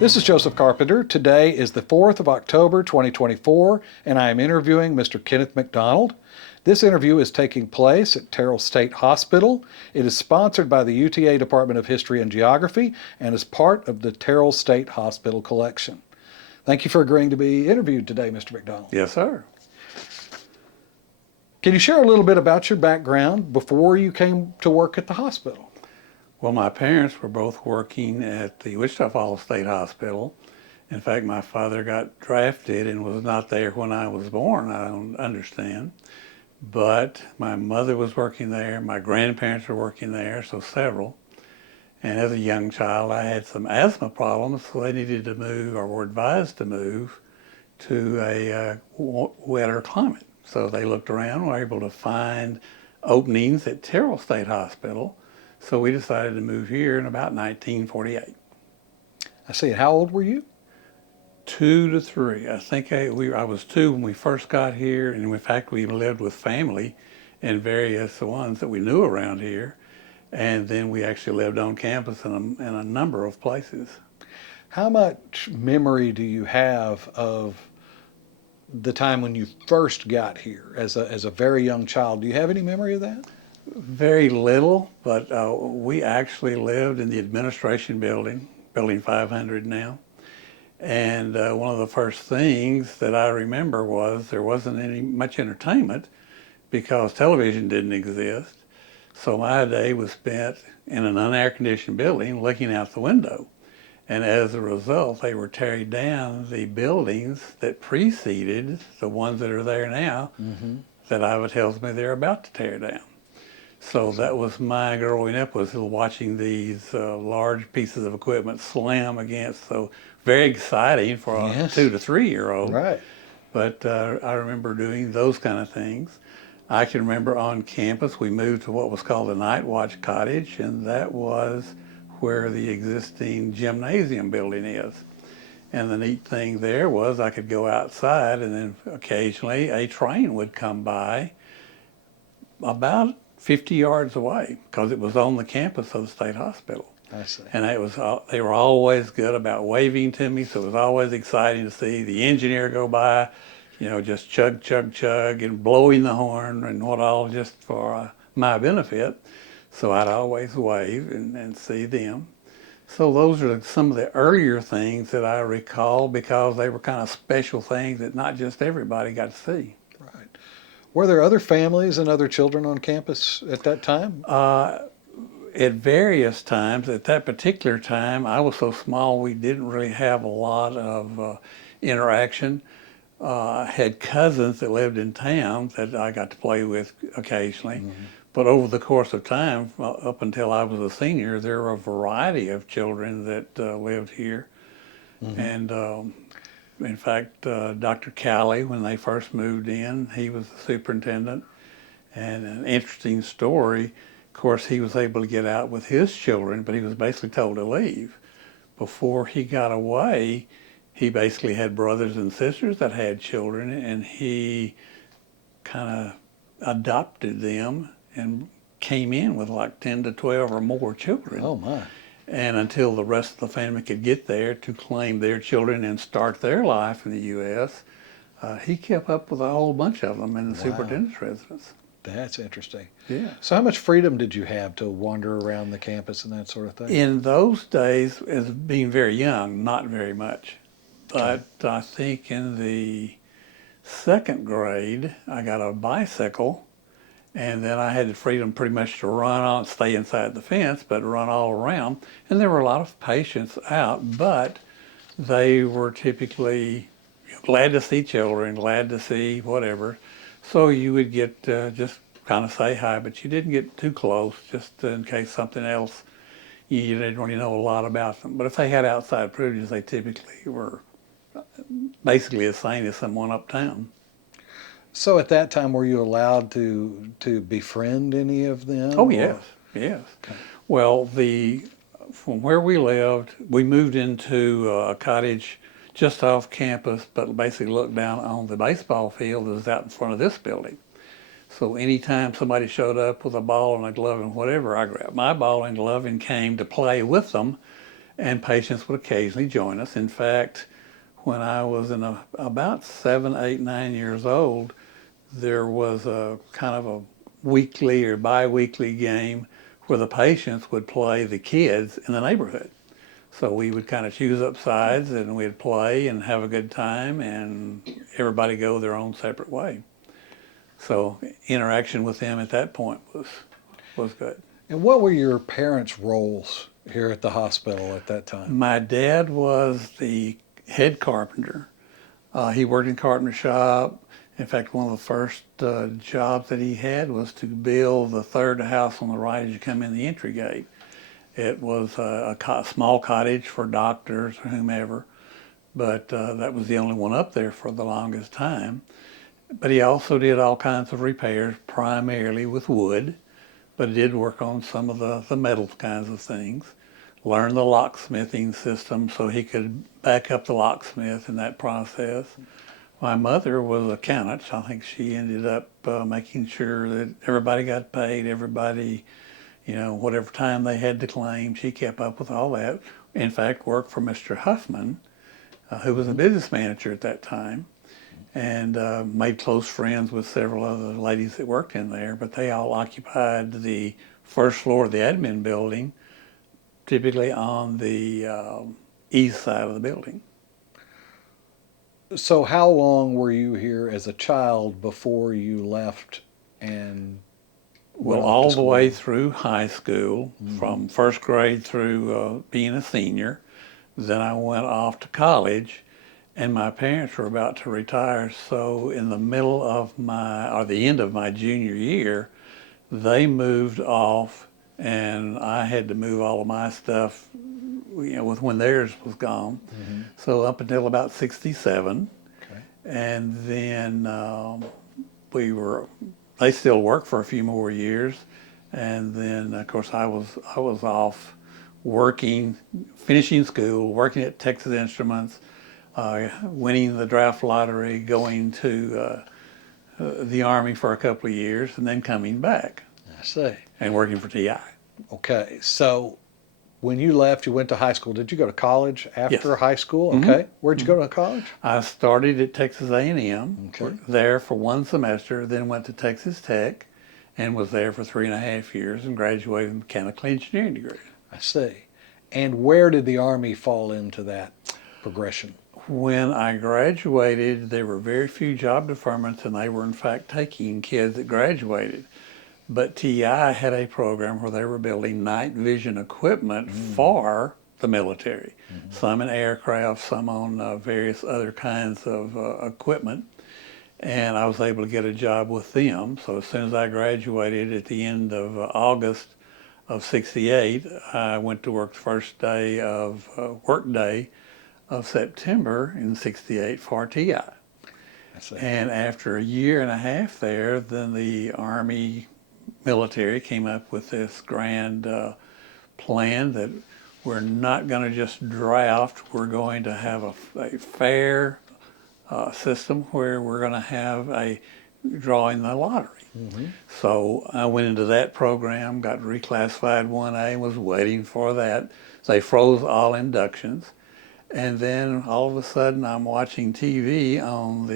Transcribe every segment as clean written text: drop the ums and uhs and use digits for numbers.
This is Joseph Carpenter. Today is the 4th of October, 2024, and I am interviewing Mr. Kenneth McDonald. This interview is taking place at Terrell State Hospital. It is sponsored by the UTA Department of History and Geography and is part of the Terrell State Hospital collection. Thank you for agreeing to be interviewed today, Mr. McDonald. Yes, sir. Can you share a little bit about your background before you came to work at the hospital? Well, my parents were both working at the Wichita Falls State Hospital. In fact, my father got drafted and was not there when I was born, I don't understand. But my mother was working there, my grandparents were working there, so several. And as a young child, I had some asthma problems, so they needed to move, or were advised to move, to a wetter climate. So they looked around, were able to find openings at Terrell State Hospital. So we decided to move here in about 1948. I see. How old were you? 2 to 3. I think I was 2 when we first got here, and in fact we lived with family and various ones that we knew around here. And then we actually lived on campus in a number of places. How much memory do you have of the time when you first got here as a very young child? Do you have any memory of that? Very little, but we actually lived in the administration building, building 500 now. And one of the first things that I remember was there wasn't any much entertainment because television didn't exist. So my day was spent in an unair-conditioned building looking out the window. And as a result, they were tearing down the buildings that preceded the ones that are there now that Iowa tells me they're about to tear down. So that was my growing up, was watching these large pieces of equipment slam against. So very exciting for a 2 to 3 year old. Right. But I remember doing those kind of things. I can remember on campus we moved to what was called the Night Watch Cottage, and that was where the existing gymnasium building is. And the neat thing there was I could go outside, and then occasionally a train would come by about 50 yards away because it was on the campus of the state hospital. I see. And they were always good about waving to me, so it was always exciting to see the engineer go by, just chug, chug, chug, and blowing the horn and what all, just for my benefit. So I'd always wave and see them. So those are some of the earlier things that I recall because they were kind of special things that not just everybody got to see. Right. Were there other families and other children on campus at that time? At various times. At that particular time, I was so small we didn't really have a lot of interaction. I had cousins that lived in town that I got to play with occasionally. But over the course of time, up until I was a senior, there were a variety of children that lived here. And in fact, Dr. Cowley, when they first moved in, he was the superintendent. And an interesting story, of course, he was able to get out with his children, but he was basically told to leave. Before he got away, he basically had brothers and sisters that had children, and he kind of adopted them and came in with like 10 to 12 or more children. Oh, my. And until the rest of the family could get there to claim their children and start their life in the U.S., he kept up with a whole bunch of them in the superintendent's residence. That's interesting. Yeah. So how much freedom did you have to wander around the campus and that sort of thing? In those days, as being very young, not very much. But I think in the 2nd grade, I got a bicycle, and then I had the freedom pretty much to run on, stay inside the fence, but run all around. And there were a lot of patients out, but they were typically glad to see children, glad to see whatever. So you would get just kind of say hi, but you didn't get too close, just in case something else, you didn't really know a lot about them. But if they had outside privileges, they typically were basically the same as someone uptown. So at that time, were you allowed to befriend any of them? Oh, yes, yes. Okay. Well, from where we lived, we moved into a cottage just off campus, but basically looked down on the baseball field that was out in front of this building. So anytime somebody showed up with a ball and a glove and whatever, I grabbed my ball and glove and came to play with them. and patients would occasionally join us. In fact, when I was about 7, 8, 9 years old, there was a kind of a weekly or bi-weekly game where the patients would play the kids in the neighborhood. So we would kind of choose up sides and we'd play and have a good time and everybody go their own separate way. So interaction with them at that point was good. And what were your parents' roles here at the hospital at that time? My dad was the head carpenter. He worked in carpenter shop. In fact, one of the first jobs that he had was to build the third house on the right as you come in the entry gate. It was a small cottage for doctors or whomever, but that was the only one up there for the longest time. But he also did all kinds of repairs, primarily with wood, but he did work on some of the metal kinds of things. Learned the locksmithing system so he could back up the locksmith in that process. My mother was an accountant. I think she ended up making sure that everybody got paid, everybody, whatever time they had to claim, she kept up with all that. In fact, worked for Mr. Huffman, who was a business manager at that time, and made close friends with several other ladies that worked in there, but they all occupied the first floor of the admin building, typically on the east side of the building. So how long were you here as a child before you left and Well, went off to all the school? way through high school, from first grade through being a senior. Then I went off to college, and my parents were about to retire. So in the middle of or the end of my junior year, they moved off, and I had to move all of my stuff, with when theirs was gone. So up until about 67, Okay. and then they still worked for a few more years, and then of course I was off working, finishing school, working at Texas Instruments, winning the draft lottery, going to the Army for a couple of years, and then coming back I see. and working for TI. Okay. So when you left, you went to high school. Did you go to college after Yes. high school? Okay. Where'd you go to college? I started at Texas A&M, Okay. worked there for one semester, then went to Texas Tech, and was there for 3.5 years and graduated with a mechanical engineering degree. I see. And where did the Army fall into that progression? When I graduated, there were very few job deferments, and they were in fact taking kids that graduated. But TI had a program where they were building night vision equipment for the military, some in aircraft, some on various other kinds of equipment. And I was able to get a job with them. So as soon as I graduated at the end of August of 68, I went to work the first day of work day of September in 68 for TI. I see. And after a year and a half there, then the Army military came up with this grand plan that we're not going to just draft, we're going to have a fair system where we're going to have a drawing the lottery. So I went into that program, got reclassified 1A, was waiting for that. They froze all inductions. And then all of a sudden I'm watching TV on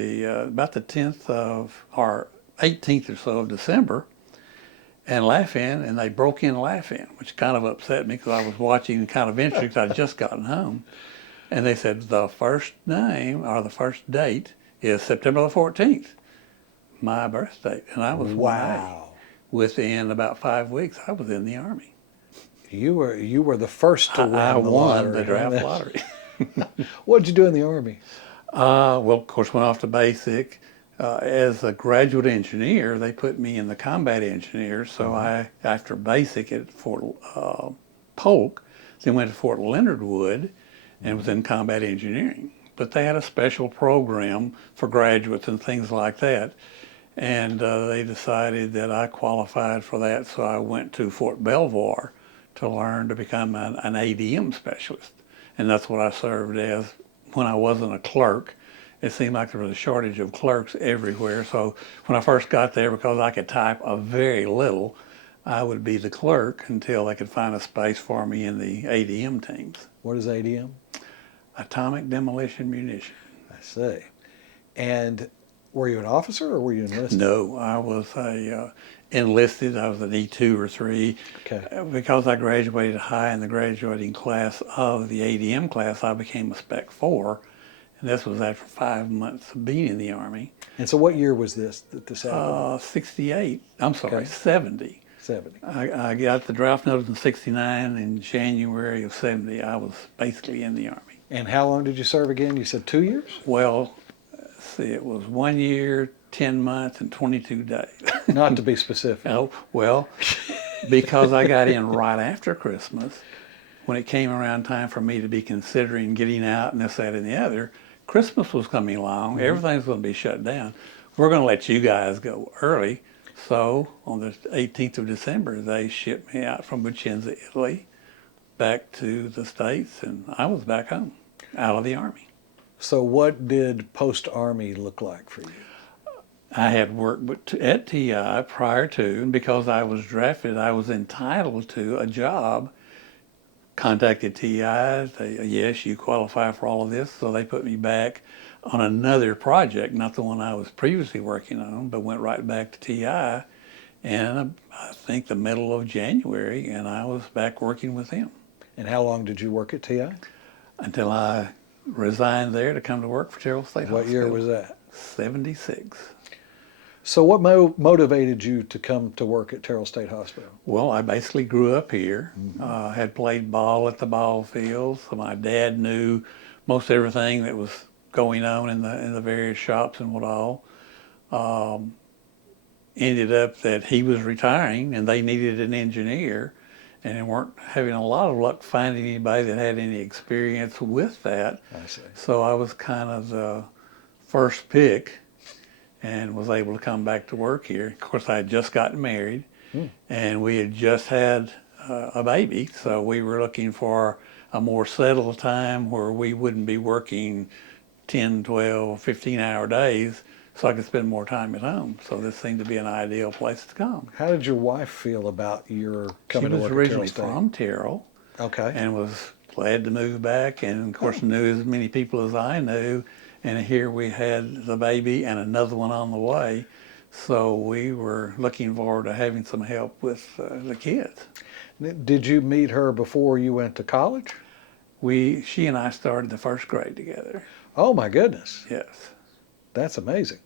about the 10th or 18th or so of December, and laughing, and they broke in laughing, which kind of upset me because I was watching kind of interested because I'd just gotten home. And they said the first name or the first date is September the 14th, my birth date. And I was 1A. Wow. Within about 5 weeks, I was in the Army. You were the first to win I the won lottery. the draft lottery. What did you do in the Army? Well, of course, went off to basic. As a graduate engineer, they put me in the combat engineers. So I, after basic at Fort Polk, then went to Fort Leonard Wood and was in combat engineering. But they had a special program for graduates and things like that. And they decided that I qualified for that, so I went to Fort Belvoir to learn to become an ADM specialist. And that's what I served as when I wasn't a clerk. It seemed like there was a shortage of clerks everywhere. So when I first got there, because I could type a very little, I would be the clerk until they could find a space for me in the ADM teams. What is ADM? Atomic Demolition Munition. I see. And were you an officer or were you enlisted? No, I was enlisted. I was an E2 or 3. Okay. Because I graduated high in the graduating class of the ADM class, I became a Spec 4, and this was after 5 months of being in the Army. And so what year was this that this happened? 68, I'm sorry, Okay. 70. 70. I got the draft notice in 69. In January of 70, I was basically in the Army. And how long did you serve again? You said 2 years? Well, see, it was 1 year, 10 months, and 22 days. Not to be specific. Oh, well, because I got in right after Christmas, when it came around time for me to be considering getting out and this, that, and the other, Christmas was coming along. Everything's going to be shut down. We're going to let you guys go early. So on the 18th of December, they shipped me out from Vicenza, Italy, back to the States, and I was back home, out of the Army. So what did post-Army look like for you? I had worked at TI prior to, and because I was drafted, I was entitled to a job. Contacted TI, yes, you qualify for all of this, so they put me back on another project, not the one I was previously working on, but went right back to TI, and I think the middle of January, and I was back working with them. And how long did you work at TI? Until I resigned there to come to work for Terrell State Hospital. What year was that? 76. So what motivated you to come to work at Terrell State Hospital? Well, I basically grew up here. Had played ball at the ball fields. So my dad knew most everything that was going on in the various shops and what all. Ended up that he was retiring and they needed an engineer, and they weren't having a lot of luck finding anybody that had any experience with that. I see. So I was kind of the first pick and was able to come back to work here. Of course, I had just gotten married, and we had just had a baby, so we were looking for a more settled time where we wouldn't be working 10, 12, 15-hour days, so I could spend more time at home. So this seemed to be an ideal place to come. How did your wife feel about your coming to She was work at originally Terrell State? from Terrell, Okay. and was glad to move back, and of course knew as many people as I knew. And here we had the baby and another one on the way. So we were looking forward to having some help with the kids. Did you meet her before you went to college? She and I started the first grade together. Oh my goodness. Yes. That's amazing.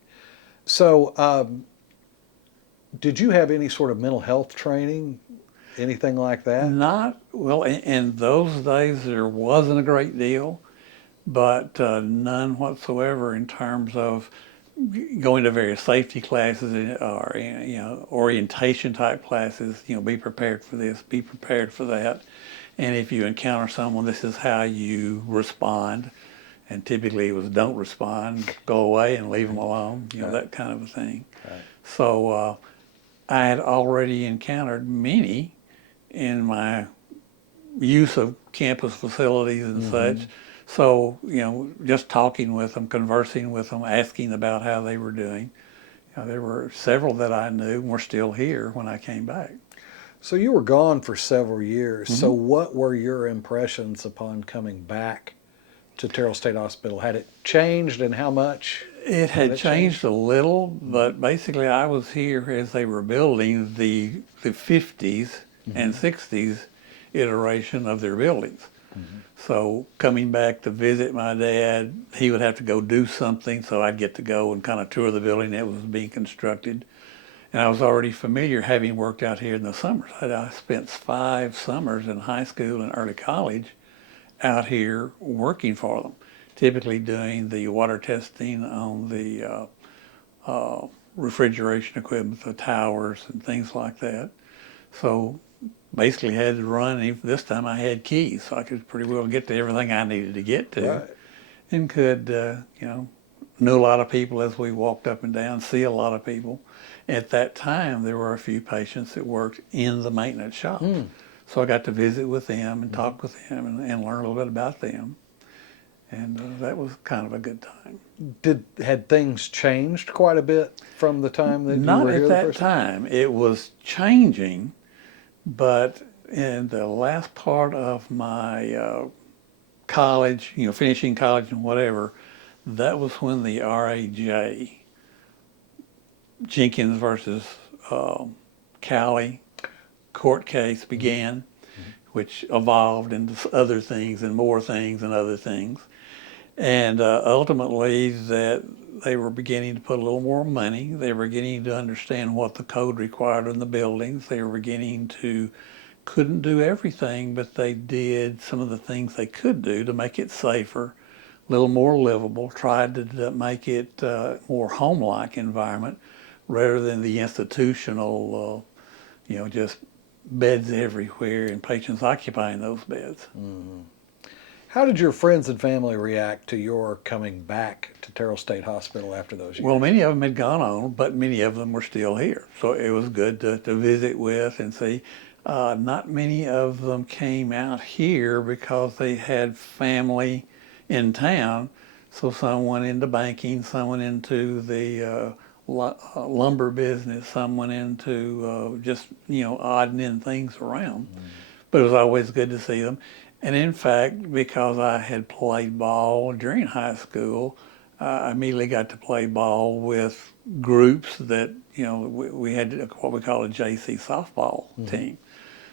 So did you have any sort of mental health training, anything like that? Not, well, in those days there wasn't a great deal, but none whatsoever in terms of going to various safety classes or orientation type classes. Be prepared for this, be prepared for that, and if you encounter someone, this is how you respond. And typically it was don't respond, go away and leave them alone. That kind of a thing. Right. So I had already encountered many in my use of campus facilities and such. So, just talking with them, conversing with them, asking about how they were doing. There were several that I knew and were still here when I came back. So you were gone for several years. So what were your impressions upon coming back to Terrell State Hospital? Had it changed, and how much? It had changed a little, but basically I was here as they were building the 50s and 60s iteration of their buildings. So coming back to visit my dad, he would have to go do something, so I'd get to go and kind of tour the building that was being constructed. And I was already familiar, having worked out here in the summers. I spent 5 summers in high school and early college out here working for them, typically doing the water testing on the refrigeration equipment, the towers and things like that. So basically had to run, and this time I had keys, so I could pretty well get to everything I needed to get to. Right. And could, knew a lot of people as we walked up and down, see a lot of people. At that time, there were a few patients that worked in the maintenance shops. So I got to visit with them and talk with them and learn a little bit about them. And that was kind of a good time. Had things changed quite a bit from the time that you Not were here at the that first time? time. It was changing, but in the last part of my college, finishing college and whatever, that was when the RAJ, Jenkins versus Cowley court case began, which evolved into other things and more things and other things. And ultimately that they were beginning to put a little more money. They were beginning to understand what the code required in the buildings. They were beginning to, couldn't do everything, but they did some of the things they could do to make it safer, a little more livable, tried to make it more home-like environment rather than the institutional, just beds everywhere and patients occupying those beds. How did your friends and family react to your coming back to Terrell State Hospital after those years? Well, many of them had gone on, but many of them were still here. So it was good to visit with and see. Not many of them came out here because they had family in town. So some went into banking, some went into the lumber business, some went into just, odding in things around. But it was always good to see them. And in fact, because I had played ball during high school, I immediately got to play ball with groups that, we had what we call a JC softball team.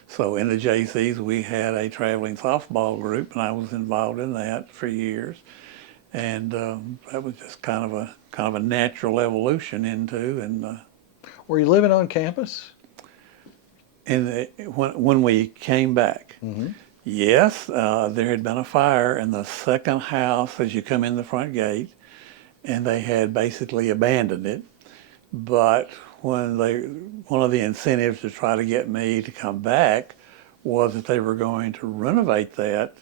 So in the JCs, we had a traveling softball group, and I was involved in that for years. And that was just kind of a natural evolution into. And Were you living on campus? when we came back, yes, there had been a fire in the second house as you come in the front gate, and they had basically abandoned it. But one of the incentives to try to get me to come back was that they were going to renovate that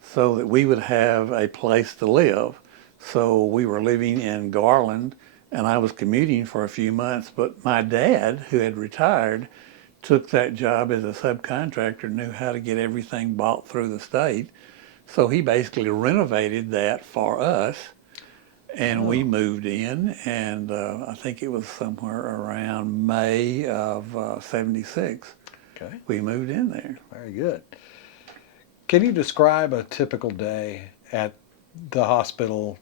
so that we would have a place to live. So we were living in Garland, and I was commuting for a few months, but my dad, who had retired, took that job as a subcontractor, knew how to get everything bought through the state. So he basically renovated that for us, and we moved in, and I think it was somewhere around May of 76. Okay, We moved in there. very good. Can you describe a typical day at the hospital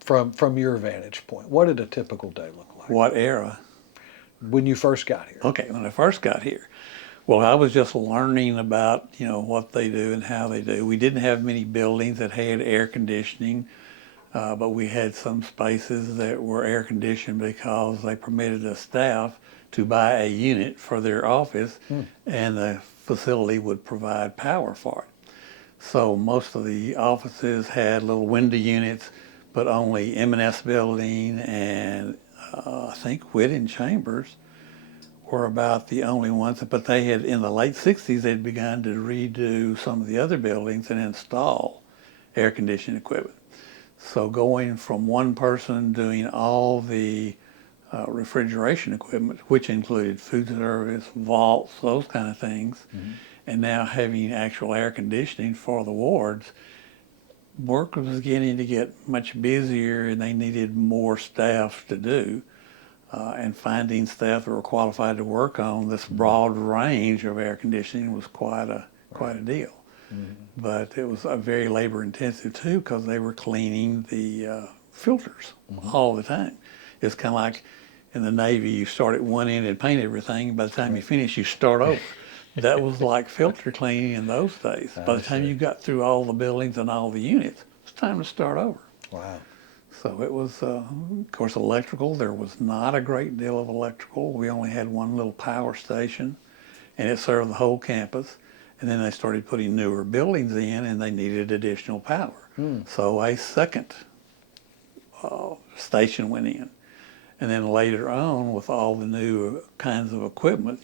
from your vantage point? What did a typical day look like What era? when you first got here? Okay, when I first got here, well, I was just learning about, what they do and how they do. We didn't have many buildings that had air conditioning, but we had some spaces that were air conditioned because they permitted the staff to buy a unit for their office, and the facility would provide power for it. So most of the offices had little window units, but only M&S building and I think Whitton Chambers were about the only ones. But they had, in the late 60s, they'd begun to redo some of the other buildings and install air conditioning equipment. So going from one person doing all the refrigeration equipment, which included food service, vaults, those kind of things, and now having actual air conditioning for the wards, work was beginning to get much busier, and they needed more staff to do. And finding staff that were qualified to work on this broad range of air conditioning was quite a deal. But it was very labor intensive too, because they were cleaning the filters all the time. It's kind of like in the Navy, you start at one end and paint everything. By the time you finish, you start over. That was like filter cleaning in those days. By the time you got through all the buildings and all the units, it's time to start over. Wow. So it was, of course, electrical. There was not a great deal of electrical. We only had one little power station, and it served the whole campus. And then they started putting newer buildings in, and they needed additional power. So a second station went in. And then later on, with all the new kinds of equipment,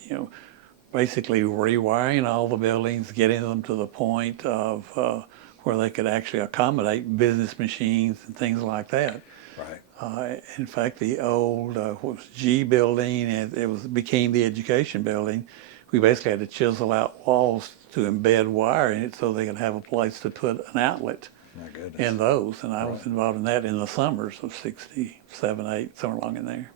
basically rewiring all the buildings, getting them to the point of where they could actually accommodate business machines and things like that. Right. In fact, the old what was G building, and it became the education building. We basically had to chisel out walls to embed wire in it so they could have a place to put an outlet My goodness. in those. And I was involved in that in the summers of 67, 8, somewhere along in there.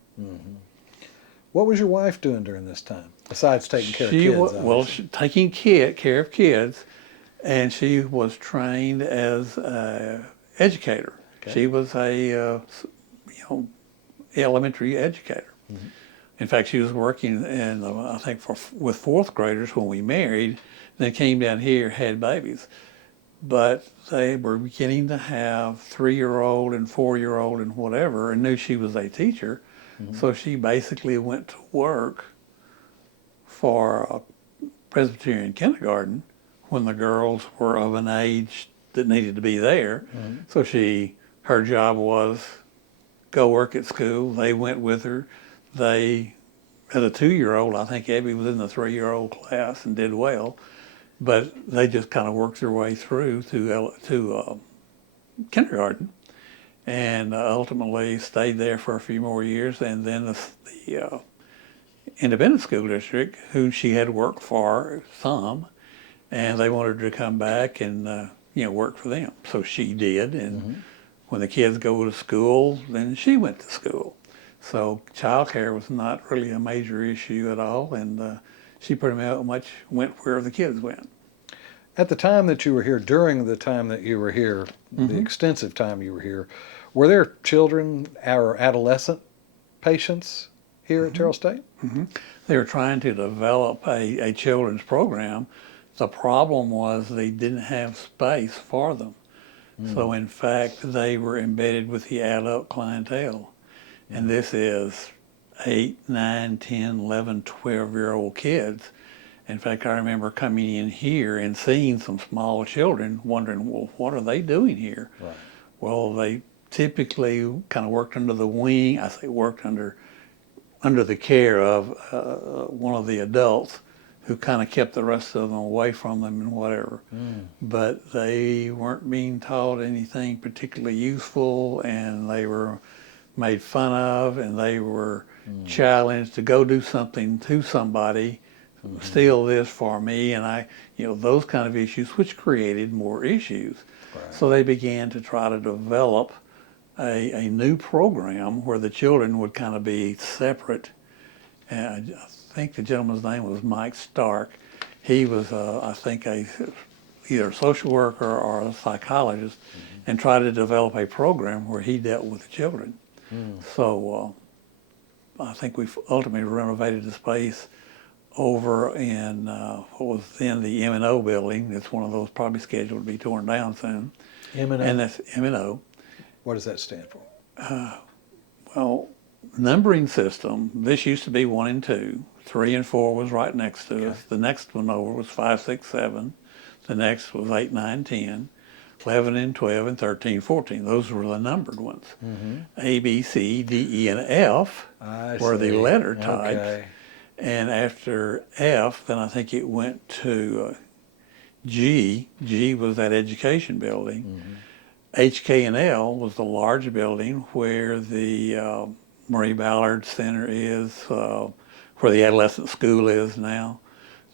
What was your wife doing during this time, besides taking care of She kids? was, well, taking care of kids, and she was trained as an educator. Okay. She was a elementary educator. Mm-hmm. In fact, she was working in I think with fourth graders when we married. Then came down here, had babies, but they were beginning to have 3-year-old and 4-year-old and whatever, and knew she was a teacher. Mm-hmm. So she basically went to work for a Presbyterian kindergarten when the girls were of an age that needed to be there. Mm-hmm. So her job was go work at school. They went with her. They, as a 2-year-old, I think Abby was in the 3-year-old class and did well, but they just kind of worked their way through to kindergarten, and ultimately stayed there for a few more years. And then the independent school district, who she had worked for some, and they wanted her to come back and work for them. So she did, and Mm-hmm. when the kids go to school, then she went to school. So childcare was not really a major issue at all, and she pretty much went where the kids went. At the time that you were here, during the time that you were here, the extensive time you were here, were there children or adolescent patients here at Terrell State? They were trying to develop a children's program. The problem was they didn't have space for them. So in fact, they were embedded with the adult clientele. And this is 8, 9, 10, 11, 12-year-old kids. In fact, I remember coming in here and seeing some small children wondering, well, what are they doing here? Right. Well, they typically kind of worked under the wing. I say worked under the care of one of the adults who kind of kept the rest of them away from them and whatever. But they weren't being taught anything particularly useful, and they were made fun of, and they were challenged to go do something to somebody, steal this for me, and those kind of issues, which created more issues. Right. So they began to try to develop a new program where the children would kind of be separate. And I think the gentleman's name was Mike Stark. He was, I think, either a social worker or a psychologist, and tried to develop a program where he dealt with the children. So I think we ultimately renovated the space over in what was then the M&O building. It's one of those probably scheduled to be torn down soon. M&O? And that's M&O. What does that stand for? Well, numbering system, this used to be 1 and 2. 3 and 4 was right next to us. The next one over was 5, 6, 7. The next was 8, 9, 10. 11 and 12 and 13, 14. Those were the numbered ones. A, B, C, D, E, and F were the letter types. Okay. And after F, then I think it went to G. G was that education building. H, K, and L was the large building where the Marie Ballard Center is, where the adolescent school is now.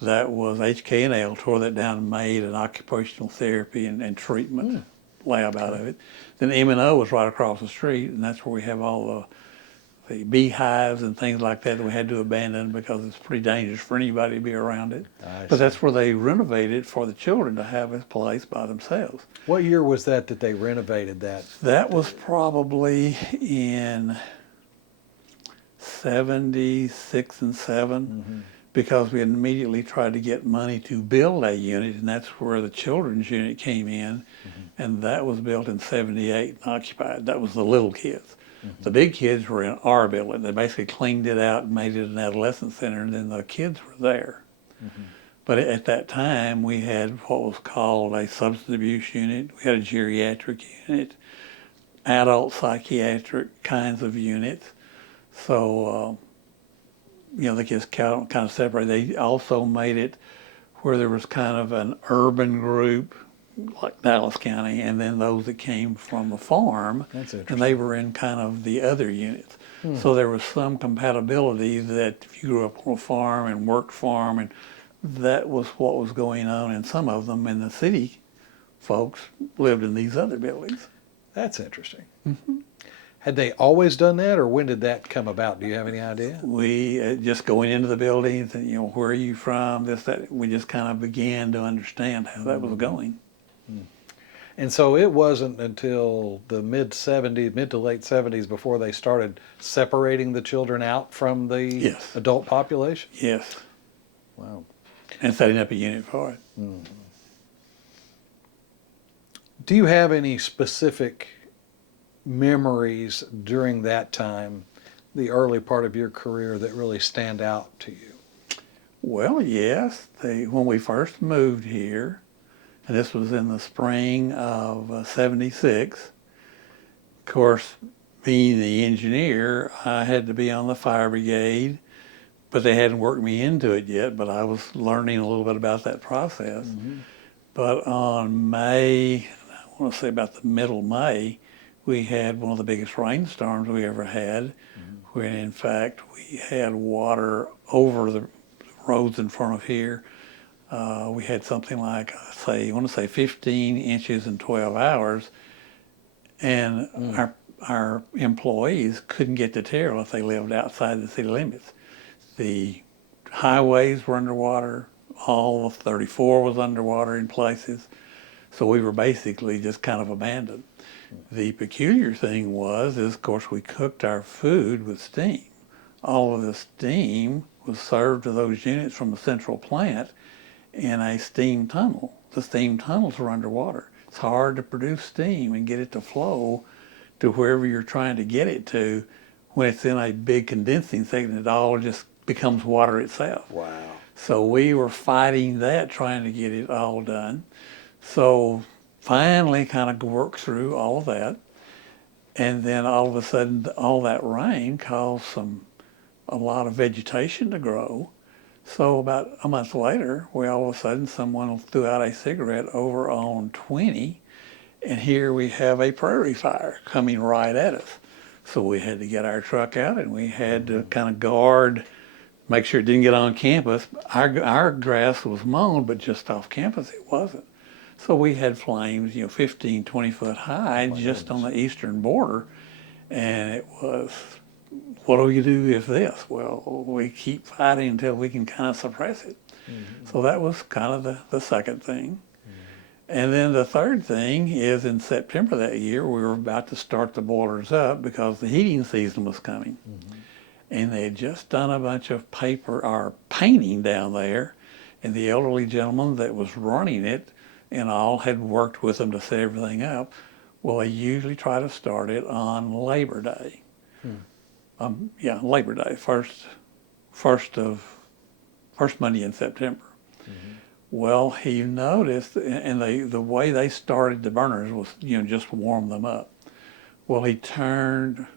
That was HK&L, tore that down and made an occupational therapy and treatment lab out of it. Then M&O was right across the street, and that's where we have all the beehives and things like that we had to abandon because it's pretty dangerous for anybody to be around it. But that's where they renovated for the children to have a place by themselves. What year was that they renovated that? That was probably in 76 and 7. Because we had immediately tried to get money to build a unit, and that's where the children's unit came in, and that was built in 78 and occupied. That was the little kids. The big kids were in our building. They basically cleaned it out and made it an adolescent center, and then the kids were there. But at that time, we had what was called a substance abuse unit. We had a geriatric unit, adult psychiatric kinds of units. So, the kids kind of separated. They also made it where there was kind of an urban group, like Dallas County, and then those that came from a farm, That's and interesting. they were in kind of the other units. So there was some compatibility that if you grew up on a farm and worked farm, and that was what was going on in some of them, and the city folks lived in these other buildings. That's interesting. Had they always done that, or when did that come about? Do you have any idea? We just going into the buildings and, where are you from, this, that, we just kind of began to understand how that was going. And so it wasn't until the mid to late 70s before they started separating the children out from the Yes. adult population? Yes. Wow. And setting up a unit for it. Do you have any specific memories during that time, the early part of your career, that really stand out to you? Well, yes. When we first moved here, and this was in the spring of '76, of course, being the engineer, I had to be on the fire brigade, but they hadn't worked me into it yet, but I was learning a little bit about that process. But on May, I want to say about the middle of May, we had one of the biggest rainstorms we ever had, when in fact we had water over the roads in front of here. We had something like, I want to say 15 inches in 12 hours, and our employees couldn't get to Terrell if they lived outside the city limits. The highways were underwater, all of 34 was underwater in places, so we were basically just kind of abandoned. The peculiar thing was, of course, we cooked our food with steam. All of the steam was served to those units from the central plant in a steam tunnel. The steam tunnels were underwater. It's hard to produce steam and get it to flow to wherever you're trying to get it to when it's in a big condensing thing. It all just becomes water itself. Wow. So we were fighting that, trying to get it all done. So finally kind of worked through all of that. And then all of a sudden, all that rain caused a lot of vegetation to grow. So about a month later, all of a sudden someone threw out a cigarette over on 20, and here we have a prairie fire coming right at us. So we had to get our truck out, and we had to kind of guard, make sure it didn't get on campus. Our grass was mown, but just off campus it wasn't. So we had flames, 15, 20 foot high just on the eastern border, and it was, what do we do if this? Well, we keep fighting until we can kind of suppress it. So that was kind of the second thing. And then the third thing is, in September that year, we were about to start the boilers up because the heating season was coming. And they had just done a bunch of painting down there, and the elderly gentleman that was running it and all had worked with them to set everything up. Well, they usually try to start it on Labor Day. Labor Day, first Monday in September. Well, he noticed, and the way they started the burners was, just warm them up. Well, he turned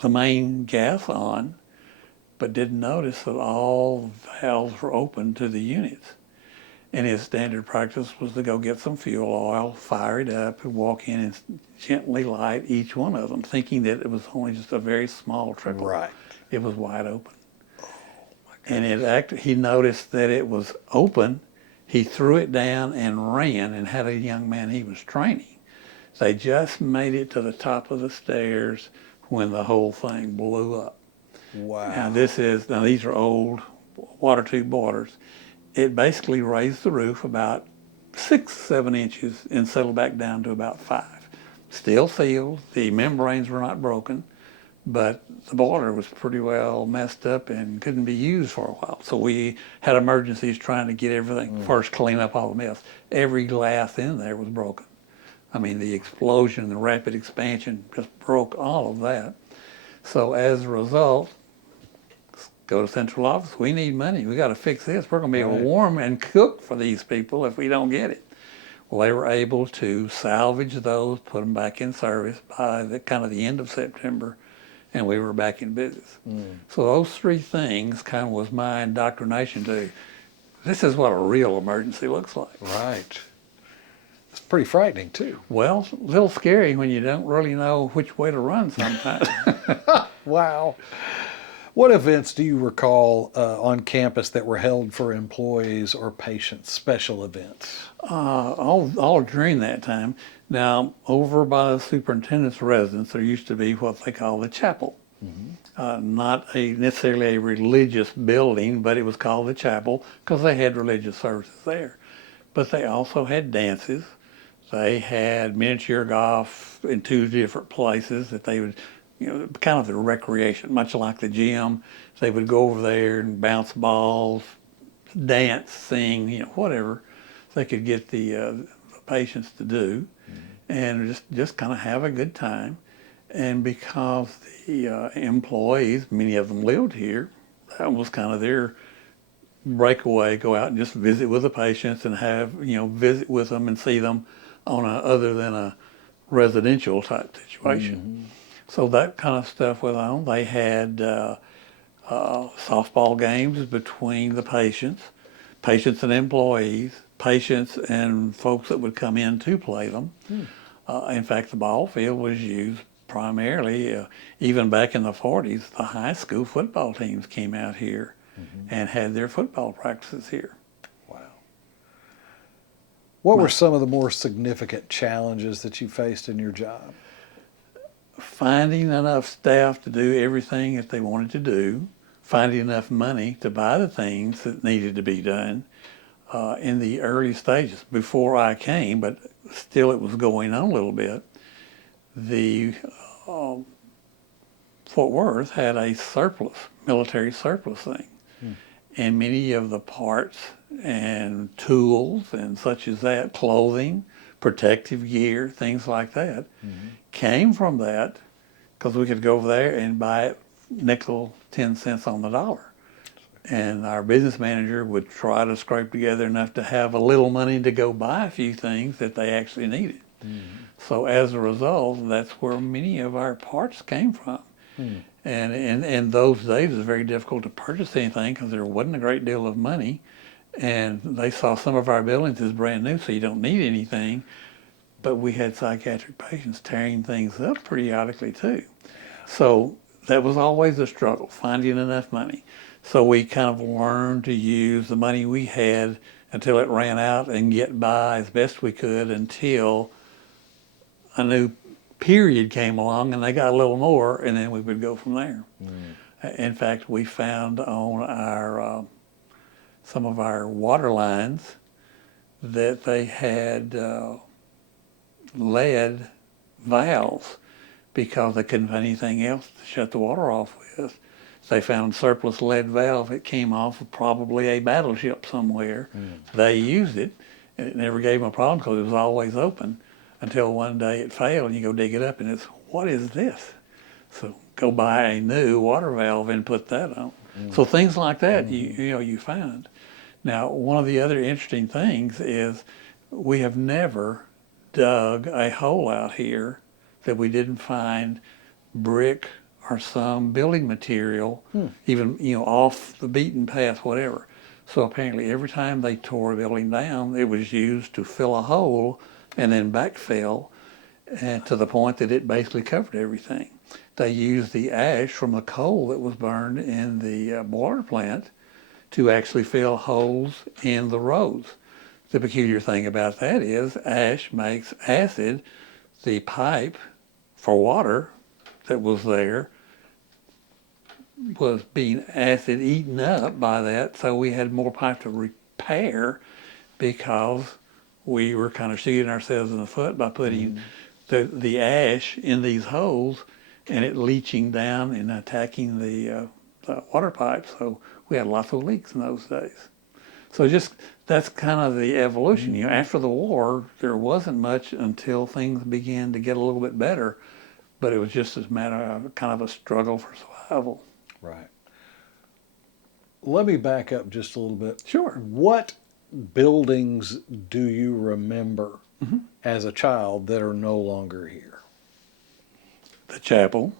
the main gas on, but didn't notice that all the valves were open to the units. And his standard practice was to go get some fuel oil, fire it up, and walk in and gently light each one of them, thinking that it was only just a very small trickle. Right. It was wide open. And he noticed that it was open. He threw it down and ran, and had a young man he was training. They just made it to the top of the stairs when the whole thing blew up. Wow. Now these are old water tube boilers. It basically raised the roof about 6-7 inches and settled back down to about 5. Still sealed, the membranes were not broken, but the boiler was pretty well messed up and couldn't be used for a while. So we had emergencies trying to get everything, first clean up all the mess. Every glass in there was broken. I mean, the explosion, the rapid expansion just broke all of that. So as a result, go to central office, we need money, we got to fix this. We're going to be able to warm and cook for these people if we don't get it. Well, they were able to salvage those, put them back in service by the end of September, and we were back in business. So those three things kind of was my indoctrination to, this is what a real emergency looks like. Right. It's pretty frightening too. Well, a little scary when you don't really know which way to run sometimes. Wow. What events do you recall on campus that were held for employees or patients, special events? All during that time. Now, over by the superintendent's residence, there used to be what they call the chapel. Not necessarily a religious building, but it was called the chapel because they had religious services there. But they also had dances. They had miniature golf in two different places that they would, kind of their recreation, much like the gym. They would go over there and bounce balls, dance, sing, whatever they could get the patients to do, and just kind of have a good time. And because the employees, many of them lived here, that was kind of their breakaway, go out and just visit with the patients and have, visit with them and see them on other than a residential type situation. So that kind of stuff went on. They had softball games between the patients and employees, patients and folks that would come in to play them. In fact, the ball field was used primarily, even back in the 40s, the high school football teams came out here and had their football practices here. Wow. What were some of the more significant challenges that you faced in your job? Finding enough staff to do everything that they wanted to do, finding enough money to buy the things that needed to be done in the early stages before I came, but still it was going on a little bit. The Fort Worth had a surplus, military surplus thing. And many of the parts and tools and such as that, clothing, protective gear, things like that, came from that because we could go over there and buy it nickel, 10 cents on the dollar. And our business manager would try to scrape together enough to have a little money to go buy a few things that they actually needed. So as a result, that's where many of our parts came from. And in those days, it was very difficult to purchase anything because there wasn't a great deal of money. And they saw some of our buildings as brand new, so you don't need anything. But we had psychiatric patients tearing things up periodically too. So that was always a struggle, finding enough money. So we kind of learned to use the money we had until it ran out and get by as best we could until a new period came along and they got a little more, and then we would go from there. In fact, we found on our some of our water lines that they had lead valves because they couldn't find anything else to shut the water off with. So they found surplus lead valve. It came off of probably a battleship somewhere. They used it, and it never gave them a problem because it was always open. Until one day it failed and you go dig it up and it's, what is this? So go buy a new water valve and put that on. So things like that you find. Now, one of the other interesting things is we have never dug a hole out here that we didn't find brick or some building material, even off the beaten path, whatever. So apparently every time they tore a building down, it was used to fill a hole and then backfill to the point that it basically covered everything. They used the ash from the coal that was burned in the boiler plant to actually fill holes in the roads. The peculiar thing about that is ash makes acid. The pipe for water that was there was being acid eaten up by that, so we had more pipe to repair because we were kind of shooting ourselves in the foot by putting the ash in these holes and it leaching down and attacking the water pipe. So we had lots of leaks in those days. So just that's kind of the evolution. After the war, there wasn't much until things began to get a little bit better, but it was just a matter of kind of a struggle for survival. Right. Let me back up just a little bit. Sure. What buildings do you remember as a child that are no longer here? The chapel,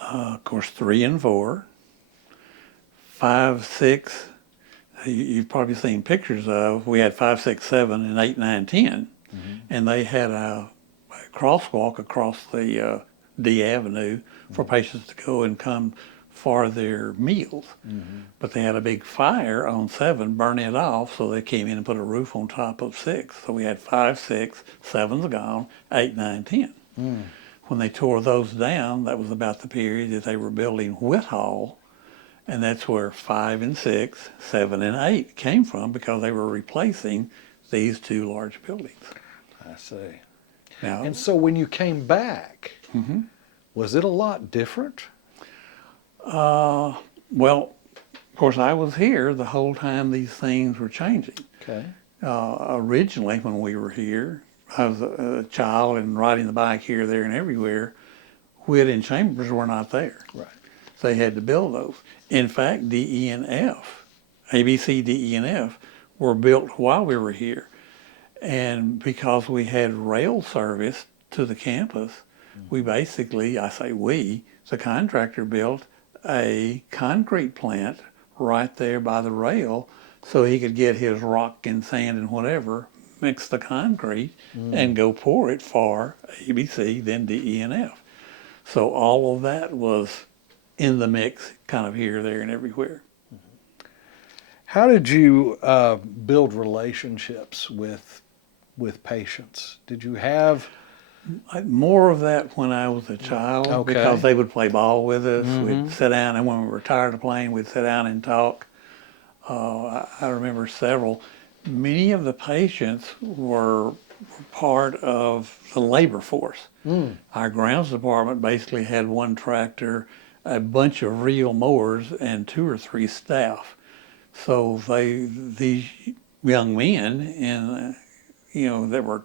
of course, 3 and 4, 5, 6. You've probably seen pictures of. We had 5, 6, 7, and 8, 9, 10, and they had a crosswalk across the D Avenue for patients to go and come for their meals. But they had a big fire on 7, burn it off, so they came in and put a roof on top of 6. So we had 5, 6, 7's gone, 8, 9, 10. When they tore those down, that was about the period that they were building Whitehall, and that's where 5 and 6, 7 and 8 came from, because they were replacing these 2 large buildings. I see. Now, And so when you came back, was it a lot different? well, of course, I was here the whole time these things were changing. Okay. Originally, when we were here, I was a child and riding the bike here, there, and everywhere. Whit and Chambers were not there. Right. So they had to build those. In fact, D, E, and F, ABC, D, E, and F, were built while we were here. And because we had rail service to the campus, we basically, I say we, the contractor built a concrete plant right there by the rail, so he could get his rock and sand and whatever, mix the concrete, and go pour it for ABC, then D, E, and F. So all of that was in the mix, kind of here, there, and everywhere. How did you build relationships with patients? Did you have? More of that when I was a child, Okay. because they would play ball with us. We'd sit down, and when we were tired of playing, we'd sit down and talk. I remember several. Many of the patients were part of the labor force. Our grounds department basically had 1 tractor, a bunch of reel mowers, and 2 or 3 staff. So these young men and that were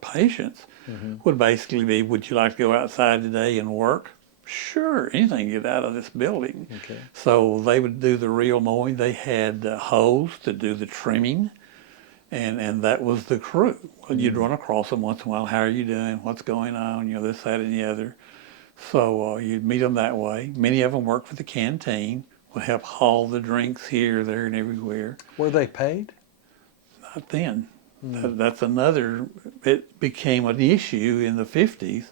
patients would basically be, would you like to go outside today and work? Sure, anything to get out of this building. Okay. So they would do the reel mowing. They had hoes to do the trimming, and that was the crew. Well, you'd run across them once in a while. How are you doing? What's going on? This, that, and the other. So you'd meet them that way. Many of them worked for the canteen, would help haul the drinks here, there, and everywhere. Were they paid? Not then. That's another, it became an issue in the 50s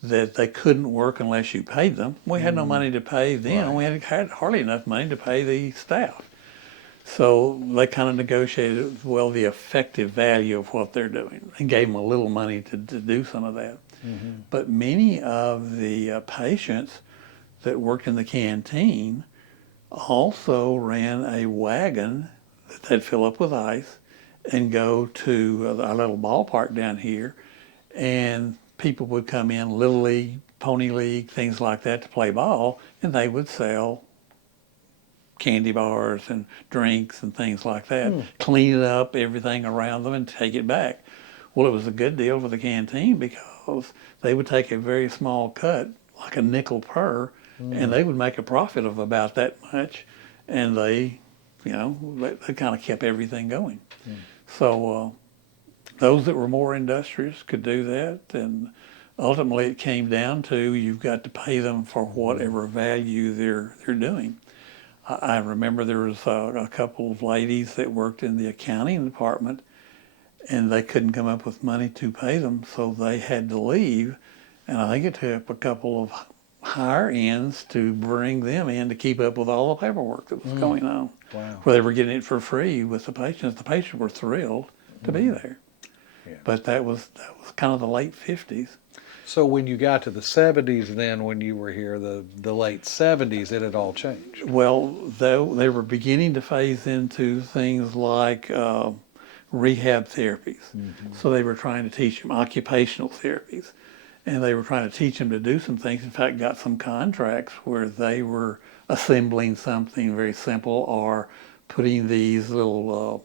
that they couldn't work unless you paid them. We had no money to pay them. Right. We had hardly enough money to pay the staff. So they kind of negotiated, well, the effective value of what they're doing, and gave them a little money to do some of that. But many of the patients that worked in the canteen also ran a wagon that they'd fill up with ice and go to our little ballpark down here, and people would come in, Little League, Pony League, things like that, to play ball, and they would sell candy bars and drinks and things like that, clean it up, everything around them, and take it back. Well, it was a good deal for the canteen, because they would take a very small cut, like a nickel per, and they would make a profit of about that much, and they kind of kept everything going. So those that were more industrious could do that, and ultimately it came down to, you've got to pay them for whatever value they're doing. I remember there was a couple of ladies that worked in the accounting department, and they couldn't come up with money to pay them, so they had to leave. And I think it took a couple of higher ends to bring them in to keep up with all the paperwork that was going on. Wow. Where they were getting it for free with the patients. The patients were thrilled to be there. Yeah. But that was kind of the late 50s. So when you got to the 70s, then when you were here, the late 70s, it had all changed. Well, they were beginning to phase into things like rehab therapies. So they were trying to teach them occupational therapies. And they were trying to teach them to do some things. In fact, got some contracts where they were assembling something very simple, or putting these little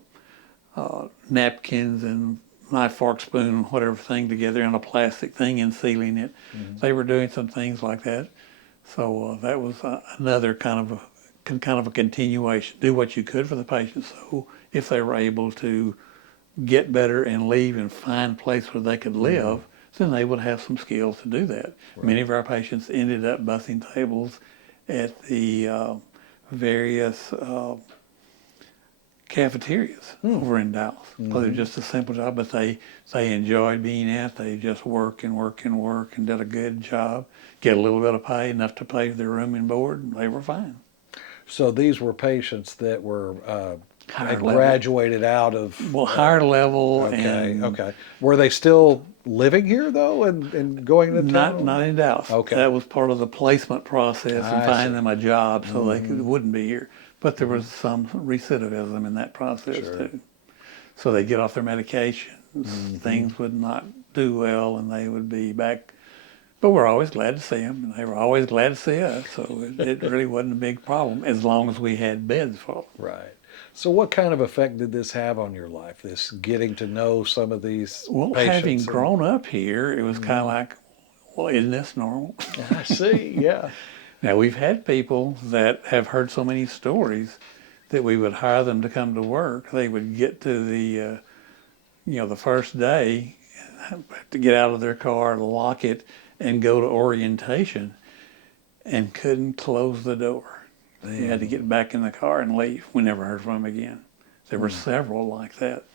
napkins and knife, fork, spoon, whatever thing together in a plastic thing and sealing it. They were doing some things like that. So that was another kind of a continuation. Do what you could for the patient. So if they were able to get better and leave and find a place where they could live, then they would have some skills to do that. Right. Many of our patients ended up bussing tables at the various cafeterias over in Dallas. Well, they're just a simple job, but they enjoyed being at. They just work and work and work and did a good job. Get a little bit of pay, enough to pay for their room and board, and they were fine. So these were patients that were Higher had level. graduated out of. Well, higher level Okay, and okay. Were they still living here though, and going to town? not in Dallas. Okay. That was part of the placement process and I finding see. them a job so they wouldn't be here. But there was some recidivism in that process Sure. too. So they'd get off their medications, things would not do well, and they would be back. But we're always glad to see them, and they were always glad to see us. So it really wasn't a big problem as long as we had beds for them. Right. So what kind of effect did this have on your life? This getting to know some of these Well, patients? having grown up here, it was kind of like, well, isn't this normal? I see. Yeah. Now, we've had people that have heard so many stories that we would hire them to come to work. They would get to the, the first day, have to get out of their car, lock it, and go to orientation, and couldn't close the door. They had to get back in the car and leave. We never heard from them again. There were several like that.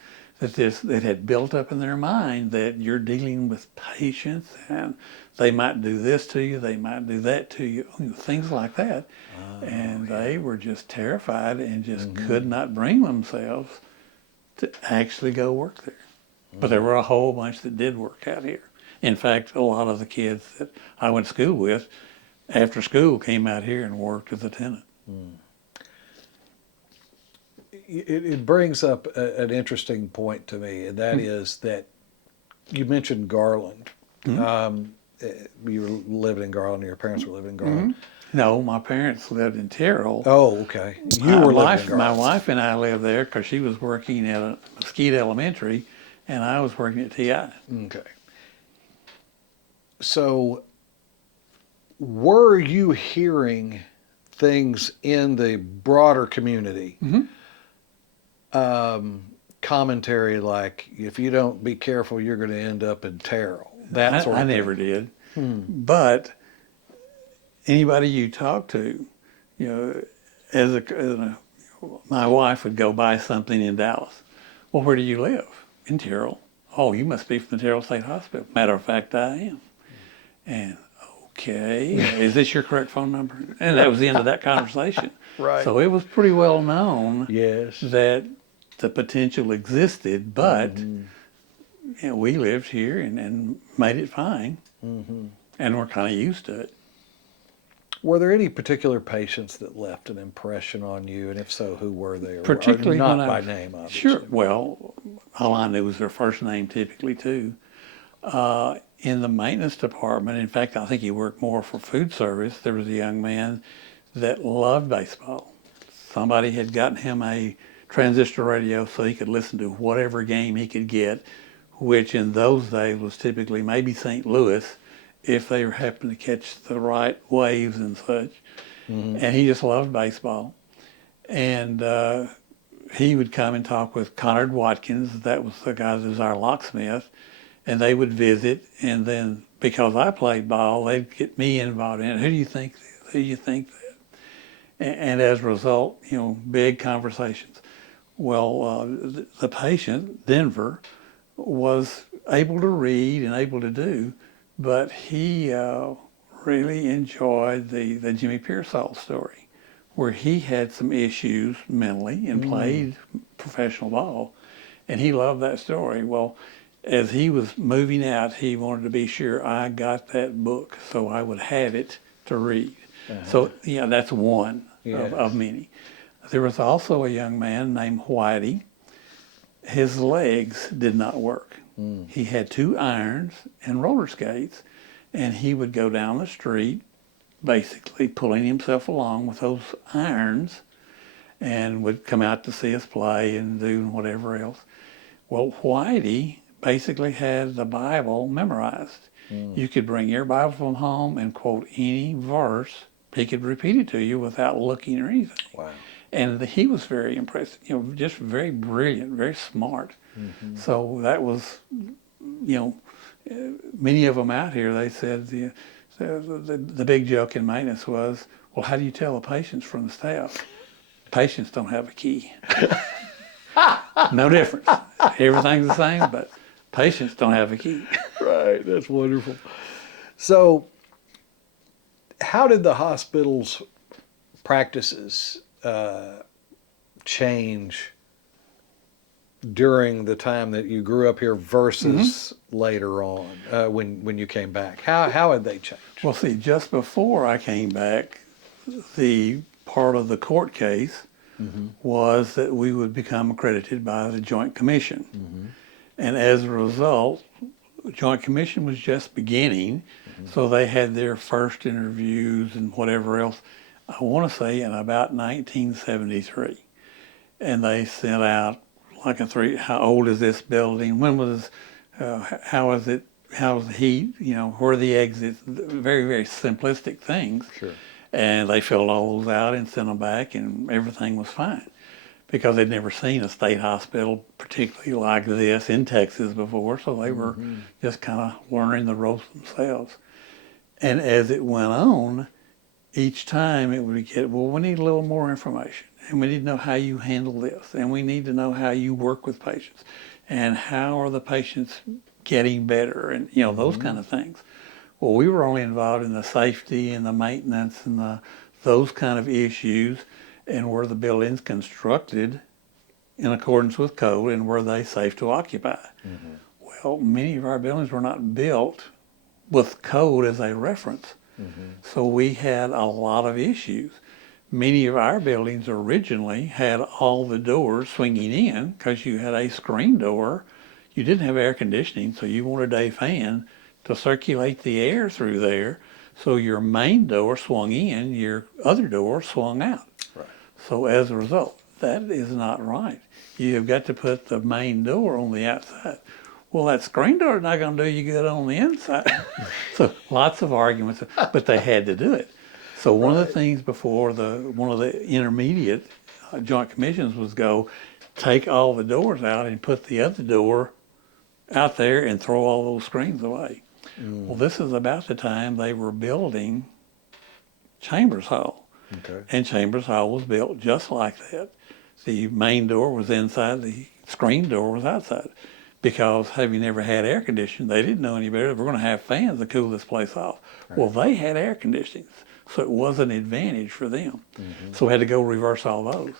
That had built up in their mind that you're dealing with patients and they might do this to you, they might do that to you, things like that. And they were just terrified and just could not bring themselves to actually go work there. But there were a whole bunch that did work out here. In fact, a lot of the kids that I went to school with, after school, came out here and worked as a tenant. It brings up an interesting point to me, and that is that you mentioned Garland. You were living in Garland, your parents were living in Garland. No, my parents lived in Terrell. Oh, okay. You were living in My Garland. wife and I lived there because she was working at a Mesquite Elementary, and I was working at TI. Okay. So, were you hearing things in the broader community? Commentary like, if you don't be careful, you're going to end up in Terrell. That sort of I thing. never did. But anybody you talk to, my wife would go buy something in Dallas. Well, where do you live? In Terrell. Oh, you must be from the Terrell State Hospital. Matter of fact, I am. And okay, is this your correct phone number? And that was the end of that conversation. Right. So it was pretty well known Yes. that the potential existed, but we lived here and made it fine, and we're kind of used to it. Were there any particular patients that left an impression on you, and if so, who were they? Particularly or not when by name, obviously. Sure. Well, all I knew was their first name typically too. In the maintenance department, in fact, I think he worked more for food service. There was a young man that loved baseball. Somebody had gotten him a transistor radio so he could listen to whatever game he could get, which in those days was typically maybe St. Louis, if they happened to catch the right waves and such. And he just loved baseball. And he would come and talk with Conard Watkins. That was the guy that was our locksmith. And they would visit, and then because I played ball, they'd get me involved in it. Who do you think this? Who do you think that? And as a result, big conversations. Well, the patient, Denver, was able to read and able to do, but he really enjoyed the Jimmy Pearsall story, where he had some issues mentally and played professional ball, and he loved that story. Well, as he was moving out, he wanted to be sure I got that book so I would have it to read. So, that's one of many. There was also a young man named Whitey. His legs did not work. He had 2 irons and roller skates, and he would go down the street, basically pulling himself along with those irons, and would come out to see us play and do whatever else. Well, Whitey basically had the Bible memorized. You could bring your Bible from home and quote any verse. He could repeat it to you without looking or anything. Wow. And he was very impressive, just very brilliant, very smart. So that was, many of them out here, they said the big joke in maintenance was, well, how do you tell the patients from the staff? Patients don't have a key. No difference. Everything's the same, but patients don't have a key. Right, that's wonderful. So, how did the hospital's practices change during the time that you grew up here versus later on when you came back? How had they changed? Well, see, just before I came back, the part of the court case was that we would become accredited by the Joint Commission. And as a result, the Joint Commission was just beginning, so they had their first interviews and whatever else, I want to say in about 1973. And they sent out like how old is this building? When was, how is it, how's the heat, where are the exits? Very, very simplistic things. Sure. And they filled all those out and sent them back, and everything was fine because they'd never seen a state hospital particularly like this in Texas before, so they were just kind of learning the ropes themselves. And as it went on, each time it would get, well, we need a little more information, and we need to know how you handle this, and we need to know how you work with patients, and how are the patients getting better, and those kind of things. Well, we were only involved in the safety and the maintenance and those kind of issues, and were the buildings constructed in accordance with code, and were they safe to occupy? Well, many of our buildings were not built with code as a reference. So we had a lot of issues. Many of our buildings originally had all the doors swinging in because you had a screen door. You didn't have air conditioning, so you wanted a fan to circulate the air through there. So your main door swung in, your other door swung out. Right. So as a result, that is not right. You have got to put the main door on the outside. Well, that screen door is not going to do you good on the inside. So lots of arguments, but they had to do it. So one of the things before one of the intermediate joint commissions was go take all the doors out and put the other door out there and throw all those screens away. Well, this is about the time they were building Chambers Hall. Okay. And Chambers Hall was built just like that. The main door was inside, the screen door was outside. Because having never had air conditioning, they didn't know any better. We're going to have fans to cool this place off. Right. Well, they had air conditioning, so it was an advantage for them. So we had to go reverse all those.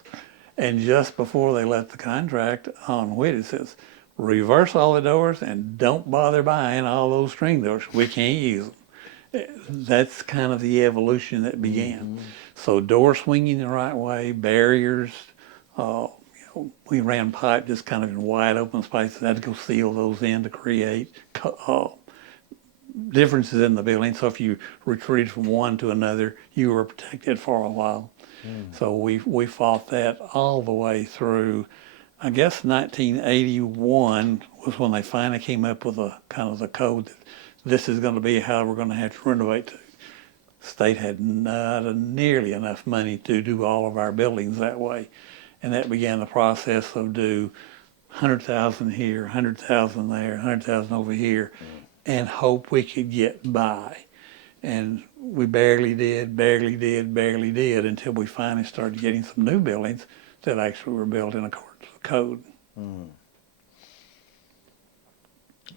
And just before they left the contract on Whit, it says, reverse all the doors and don't bother buying all those screen doors. We can't use them. That's kind of the evolution that began. So door swinging the right way, barriers, we ran pipe just kind of in wide open spaces. I had to go seal those in to create differences in the building. So if you retreated from one to another, you were protected for a while. So we fought that all the way through. I guess 1981 was when they finally came up with a kind of the code that this is going to be how we're going to have to renovate to. State had not nearly enough money to do all of our buildings that way. And that began the process of do 100,000 here, 100,000 there, 100,000 over here, and hope we could get by. And we barely did until we finally started getting some new buildings that actually were built in accordance with code.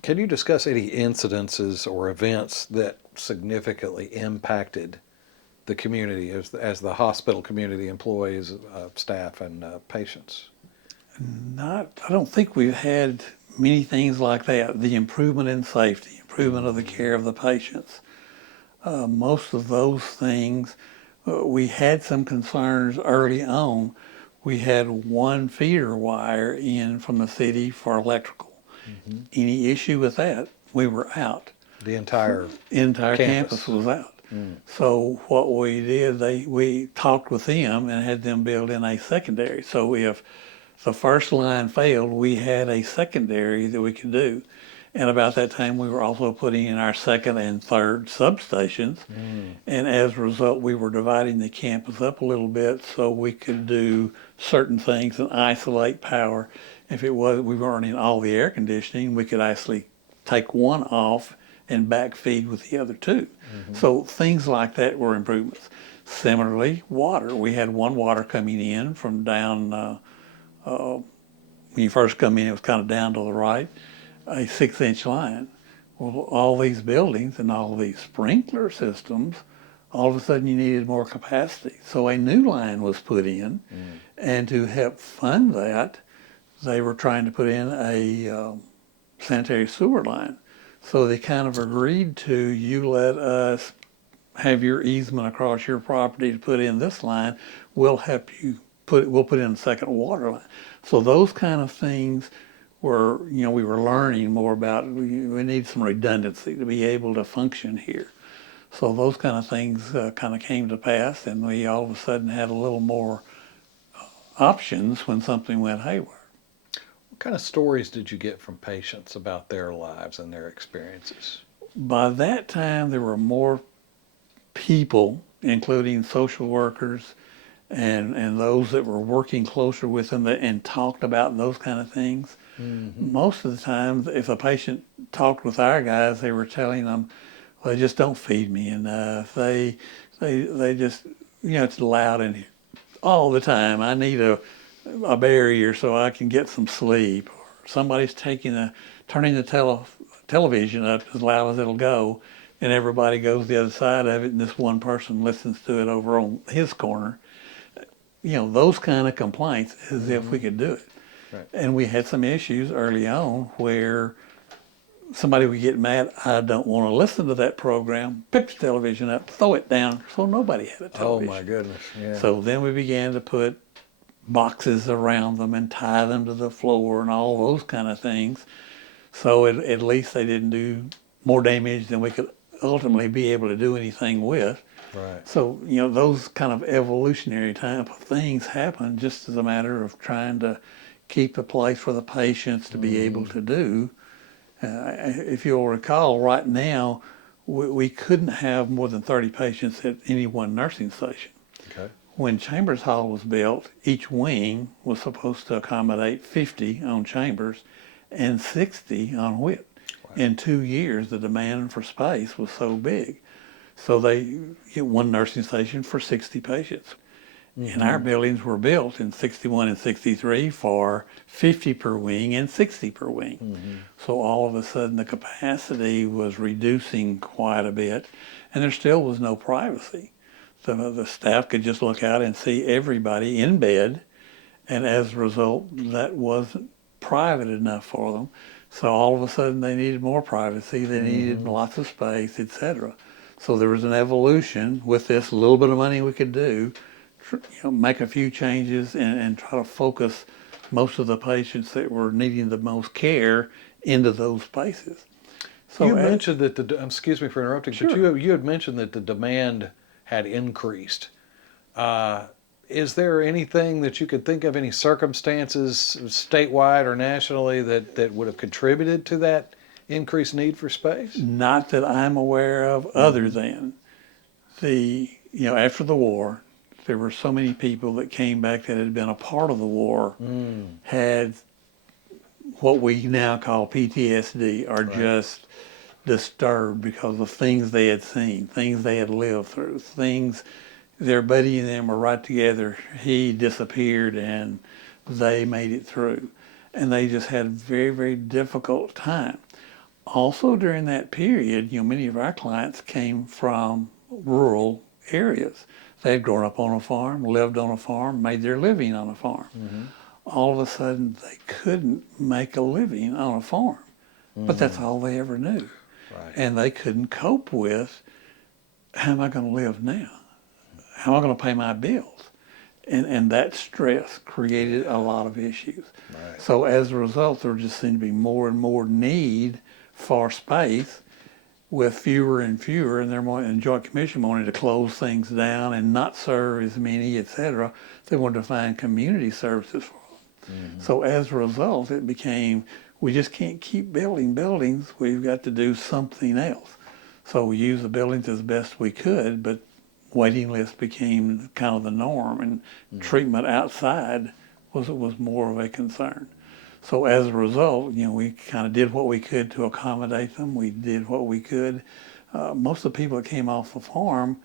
Can you discuss any incidences or events that significantly impacted the community as the hospital community employees, staff, and patients? I don't think we've had many things like that. The improvement in safety, improvement of the care of the patients. Most of those things, we had some concerns early on. We had one feeder wire in from the city for electrical. Any issue with that, we were out. The entire campus was out. So what we did, we talked with them and had them build in a secondary. So if the first line failed, we had a secondary that we could do. And about that time, we were also putting in our second and third substations. And as a result, we were dividing the campus up a little bit so we could do certain things and isolate power. If we weren't in all the air conditioning, we could actually take one off and backfeed with the other two. So things like that were improvements. Similarly, water. We had one water coming in from down when you first come in, it was kind of down to the right, a 6-inch line. Well, all these buildings and all these sprinkler systems, all of a sudden you needed more capacity. So a new line was put in, and to help fund that, they were trying to put in a sanitary sewer line. So they kind of agreed to, you let us have your easement across your property to put in this line, we'll help you we'll put in a second water line. So those kind of things were, we were learning more about, we need some redundancy to be able to function here. So those kind of things kind of came to pass, and we all of a sudden had a little more options when something went haywire. What kind of stories did you get from patients about their lives and their experiences? By that time, there were more people, including social workers and those that were working closer with them and talked about those kind of things. Mm-hmm. Most of the time, if a patient talked with our guys, they were telling them, well, they just don't feed me enough. They just, it's loud in here all the time. I need a barrier so I can get some sleep. Or somebody's turning the television up as loud as it'll go, and everybody goes the other side of it, and this one person listens to it over on his corner. Those kind of complaints, as if we could do it. Right. And we had some issues early on where somebody would get mad, I don't want to listen to that program, pick the television up, throw it down, so nobody had a television. Oh my goodness, yeah. So then we began to put boxes around them and tie them to the floor and all those kind of things. So at least they didn't do more damage than we could ultimately be able to do anything with. Right. So, those kind of evolutionary type of things happen just as a matter of trying to keep a place for the patients to be able to do. If you'll recall, right now, we couldn't have more than 30 patients at any one nursing station. Okay. When Chambers Hall was built, each wing was supposed to accommodate 50 on Chambers and 60 on Whit. Wow. In 2 years, the demand for space was so big. So they get one nursing station for 60 patients. Mm-hmm. And our buildings were built in 61 and 63 for 50 per wing and 60 per wing. Mm-hmm. So all of a sudden the capacity was reducing quite a bit, and there still was no privacy. The staff could just look out and see everybody in bed, and as a result, that wasn't private enough for them. So all of a sudden they needed more privacy, they needed lots of space, etc. So there was an evolution with this little bit of money we could do, make a few changes and try to focus most of the patients that were needing the most care into those spaces. So you mentioned that excuse me for interrupting, sure. But you had mentioned that the demand had increased. Is there anything that you could think of, any circumstances statewide or nationally that would have contributed to that increased need for space? Not that I'm aware of, other than after the war, there were so many people that came back that had been a part of the war, had what we now call PTSD, or just disturbed because of things they had seen, things they had lived through, things their buddy and them were right together. He disappeared and they made it through. And they just had a very, very difficult time. Also during that period, many of our clients came from rural areas. They had grown up on a farm, lived on a farm, made their living on a farm. Mm-hmm. All of a sudden, they couldn't make a living on a farm. But that's all they ever knew. Right. And they couldn't cope with, how am I going to live now? How am I going to pay my bills? And that stress created a lot of issues. Right. So as a result, there just seemed to be more and more need for space, with fewer and fewer, and Joint Commission wanted to close things down and not serve as many, etc. They wanted to find community services for them. Mm-hmm. So as a result, it became, we just can't keep building buildings. We've got to do something else. So we used the buildings as best we could, but waiting lists became kind of the norm, and treatment outside was more of a concern. So as a result, we kind of did what we could to accommodate them. We did what we could. Most of the people that came off the farm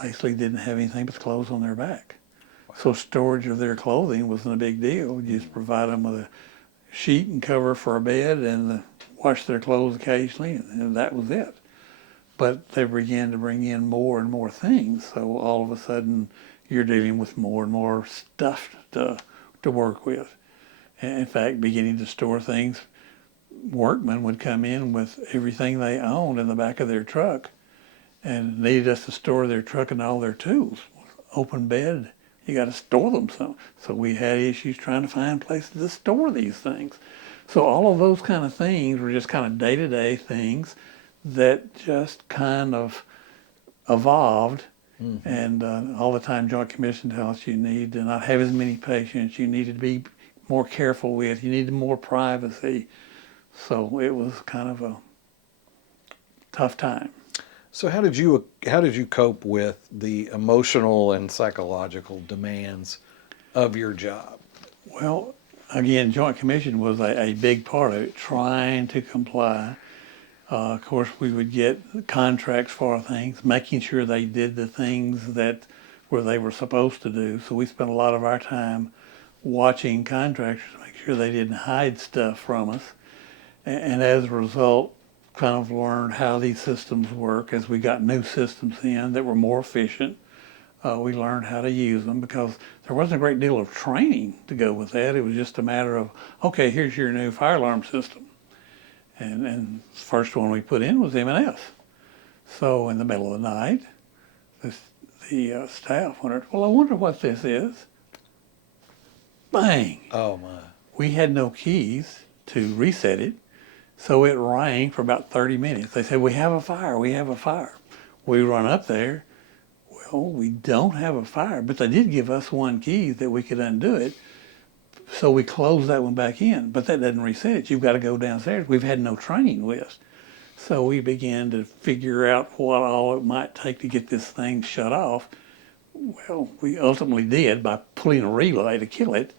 basically didn't have anything but clothes on their back. Wow. So storage of their clothing wasn't a big deal. You just provide them with sheet and cover for a bed and wash their clothes occasionally, and that was it. But they began to bring in more and more things, so all of a sudden you're dealing with more and more stuff to work with. And in fact, beginning to store things, workmen would come in with everything they owned in the back of their truck and needed us to store their truck and all their tools. Open bed, you got to store them so we had issues trying to find places to store these things. So all of those kind of things were just kind of day-to-day things that just kind of evolved. And all the time Joint Commission tells us you need to not have as many patients, you need to be more careful with, you needed more privacy. So it was kind of a tough time. So how did you cope with the emotional and psychological demands of your job? Well, again, Joint Commission was a big part of it, trying to comply. Of course, we would get contracts for things, making sure they did the things that where they were supposed to do. So we spent a lot of our time watching contractors to make sure they didn't hide stuff from us. And as a result, kind of learned how these systems work. As we got new systems in that were more efficient, we learned how to use them because there wasn't a great deal of training to go with that. It was just a matter of, okay, here's your new fire alarm system. And the first one we put in was M&S. So in the middle of the night, the staff wondered, well, I wonder what this is. Bang! Oh my. We had no keys to reset it, so it rang for about 30 minutes. They said, we have a fire, we have a fire. We run up there. Well, we don't have a fire, but they did give us one key that we could undo it. So we closed that one back in, but that doesn't reset it. You've got to go downstairs. We've had no training with. So we began to figure out what all it might take to get this thing shut off. Well, we ultimately did by pulling a relay to kill it,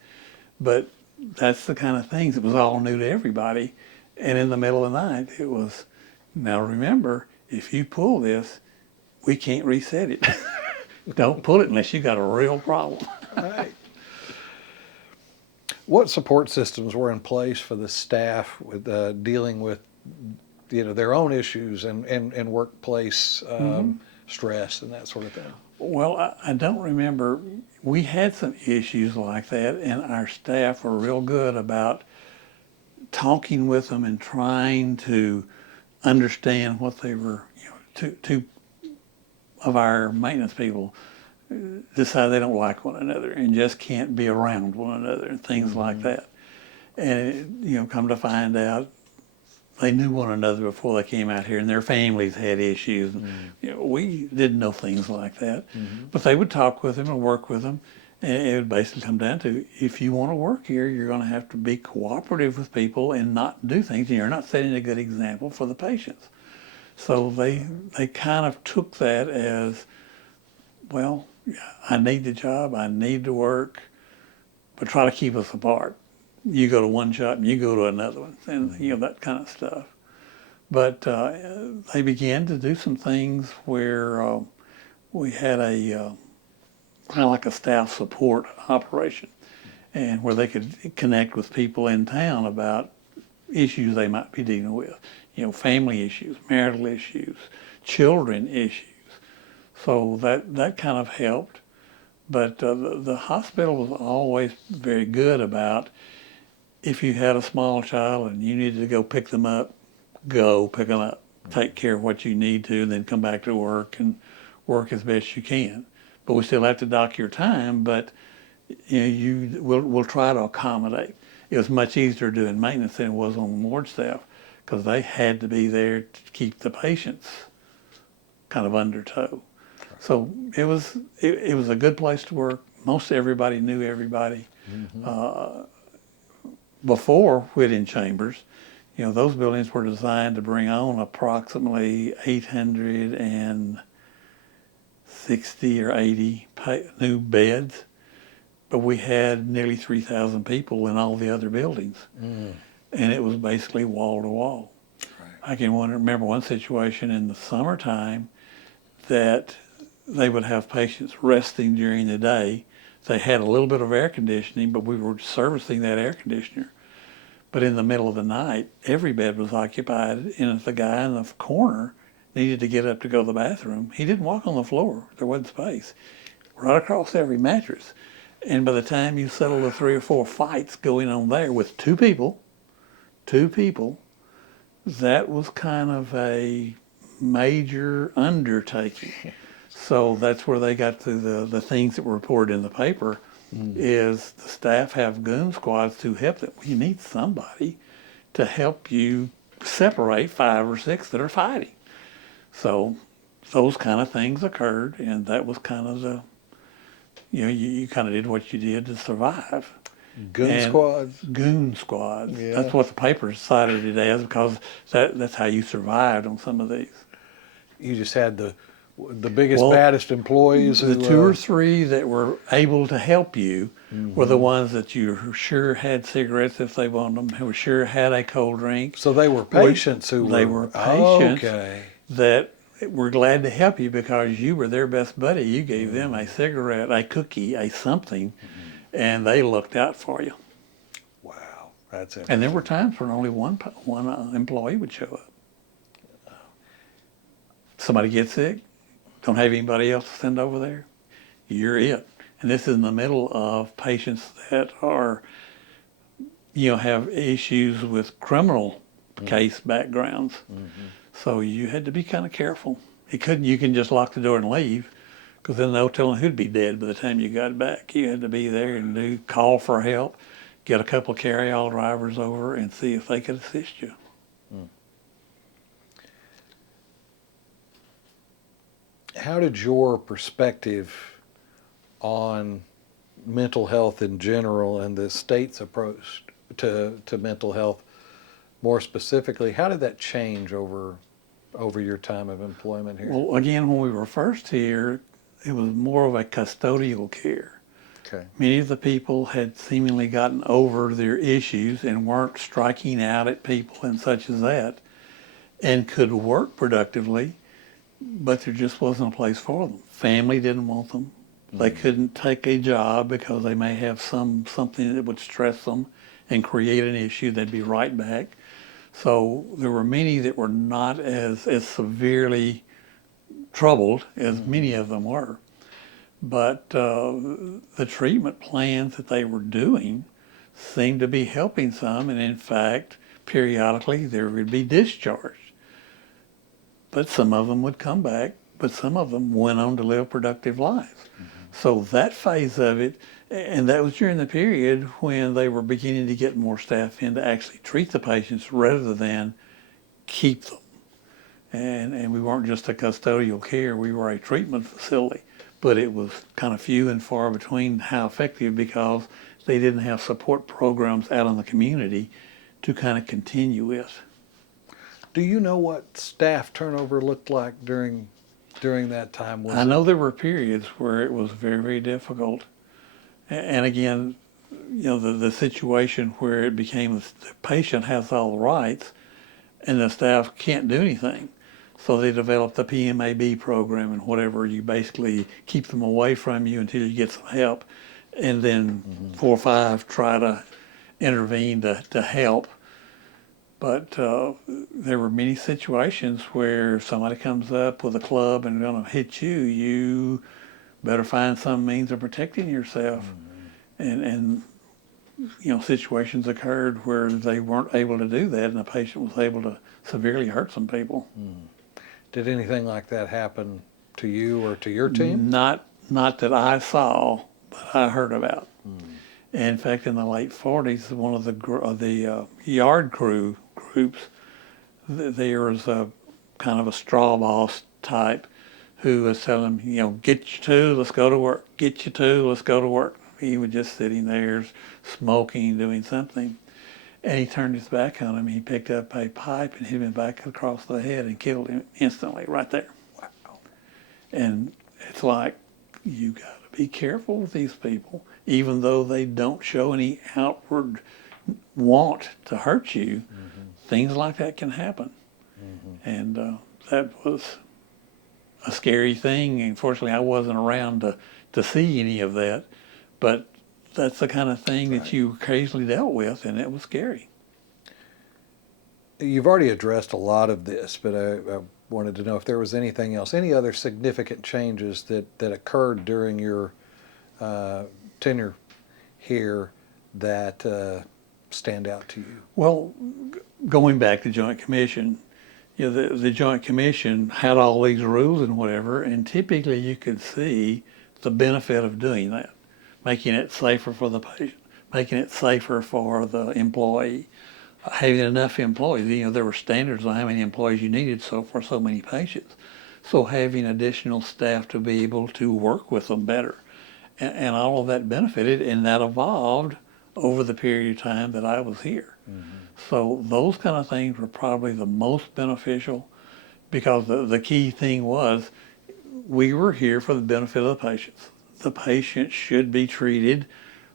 but that's the kind of things. It was all new to everybody. And in the middle of the night, it was, now remember, if you pull this, we can't reset it. Don't pull it unless you got a real problem. Right. What support systems were in place for the staff with dealing with, their own issues and workplace stress and that sort of thing? Well, I don't remember. We had some issues like that, and our staff were real good about talking with them and trying to understand what they were, two of our maintenance people decide they don't like one another and just can't be around one another and things like that. And, come to find out, they knew one another before they came out here, and their families had issues. We didn't know things like that. But they would talk with them and work with them, and it would basically come down to, if you want to work here, you're going to have to be cooperative with people and not do things, and you're not setting a good example for the patients. So they kind of took that as, well, I need the job, I need to work, but try to keep us apart. You go to one shop and you go to another one, and that kind of stuff. But they began to do some things where we had a kind of like a staff support operation, and where they could connect with people in town about issues they might be dealing with, family issues, marital issues, children issues. So that kind of helped. But the hospital was always very good about, if you had a small child and you needed to go pick them up, go pick them up. Take care of what you need to, and then come back to work and work as best you can. But we still have to dock your time, but we'll try to accommodate. It was much easier doing maintenance than it was on the ward staff, because they had to be there to keep the patients kind of under tow. So it was a good place to work. Most everybody knew everybody. Before Whitting Chambers, those buildings were designed to bring on approximately 860 or 80 new beds, but we had nearly 3,000 people in all the other buildings, and it was basically wall to wall. I can remember one situation in the summertime that they would have patients resting during the day. They had a little bit of air conditioning, but we were servicing that air conditioner. But in the middle of the night, every bed was occupied, and if the guy in the corner needed to get up to go to the bathroom, he didn't walk on the floor. There wasn't space. Right across every mattress. And by the time you settle the 3 or 4 fights going on there with two people, that was kind of a major undertaking. So that's where they got to the things that were reported in the paper is the staff have goon squads to help them. You need somebody to help you separate 5 or 6 that are fighting. So those kind of things occurred, and that was kind of the, you kind of did what you did to survive. Goon squads? Goon squads. Yeah. That's what the paper cited it as, because that's how you survived on some of these. You just had the biggest, baddest employees. The 2 or 3 that were able to help you were the ones that you sure had cigarettes if they wanted them, who sure had a cold drink. So they were patients They were patients okay. that were glad to help you because you were their best buddy. You gave them a cigarette, a cookie, a something, and they looked out for you. Wow, that's it. And there were times when only one employee would show up. Somebody gets sick, don't have anybody else to send over there, you're it. And this is in the middle of patients that are, have issues with criminal case backgrounds. So you had to be kind of careful. You can just lock the door and leave, because then no telling who'd be dead by the time you got back. You had to be there and call for help, get a couple of carry-all drivers over and see if they could assist you. How did your perspective on mental health in general and the state's approach to mental health more specifically, how did that change over your time of employment here? Well, again, when we were first here, it was more of a custodial care. Okay. Many of the people had seemingly gotten over their issues and weren't striking out at people and such as that, and could work productively, but there just wasn't a place for them. Family didn't want them. They couldn't take a job because they may have something that would stress them and create an issue. They'd be right back. So there were many that were not as severely troubled as many of them were. But the treatment plans that they were doing seemed to be helping some, and in fact, periodically there would be discharged. But some of them would come back, but some of them went on to live productive lives. So that phase of it, and that was during the period when they were beginning to get more staff in to actually treat the patients rather than keep them. And we weren't just a custodial care, we were a treatment facility. But it was kind of few and far between how effective, because they didn't have support programs out in the community to kind of continue with. Do you know what staff turnover looked like during that time? I know there were periods where it was very, very difficult. And again, the situation where it became the patient has all the rights and the staff can't do anything. So they developed the PMAB program and whatever. You basically keep them away from you until you get some help, and then 4 or 5 try to intervene to help. But there were many situations where somebody comes up with a club and going to hit you, you better find some means of protecting yourself. And situations occurred where they weren't able to do that, and the patient was able to severely hurt some people. Did anything like that happen to you or to your team? Not that I saw, but I heard about. In fact, in the late 40s, one of the yard crew groups, there was a kind of a straw boss type who was telling them, get you two, let's go to work. Get you two, let's go to work. He was just sitting there smoking, doing something. And he turned his back on him. He picked up a pipe and hit him back across the head and killed him instantly right there. Wow. And it's like, you got to be careful with these people. Even though they don't show any outward want to hurt you, things like that can happen. And that was a scary thing. Unfortunately, I wasn't around to see any of that. But that's the kind of thing that you occasionally dealt with, and it was scary. You've already addressed a lot of this, but I wanted to know if there was anything else, any other significant changes that occurred during your tenure here that stand out to you? Well, going back to Joint Commission, the Joint Commission had all these rules and whatever, and typically you could see the benefit of doing that, making it safer for the patient, making it safer for the employee, having enough employees. There were standards on how many employees you needed for so many patients. So having additional staff to be able to work with them better, and all of that benefited, and that evolved over the period of time that I was here. Mm-hmm. So those kind of things were probably the most beneficial, because the key thing was we were here for the benefit of the patients. The patient should be treated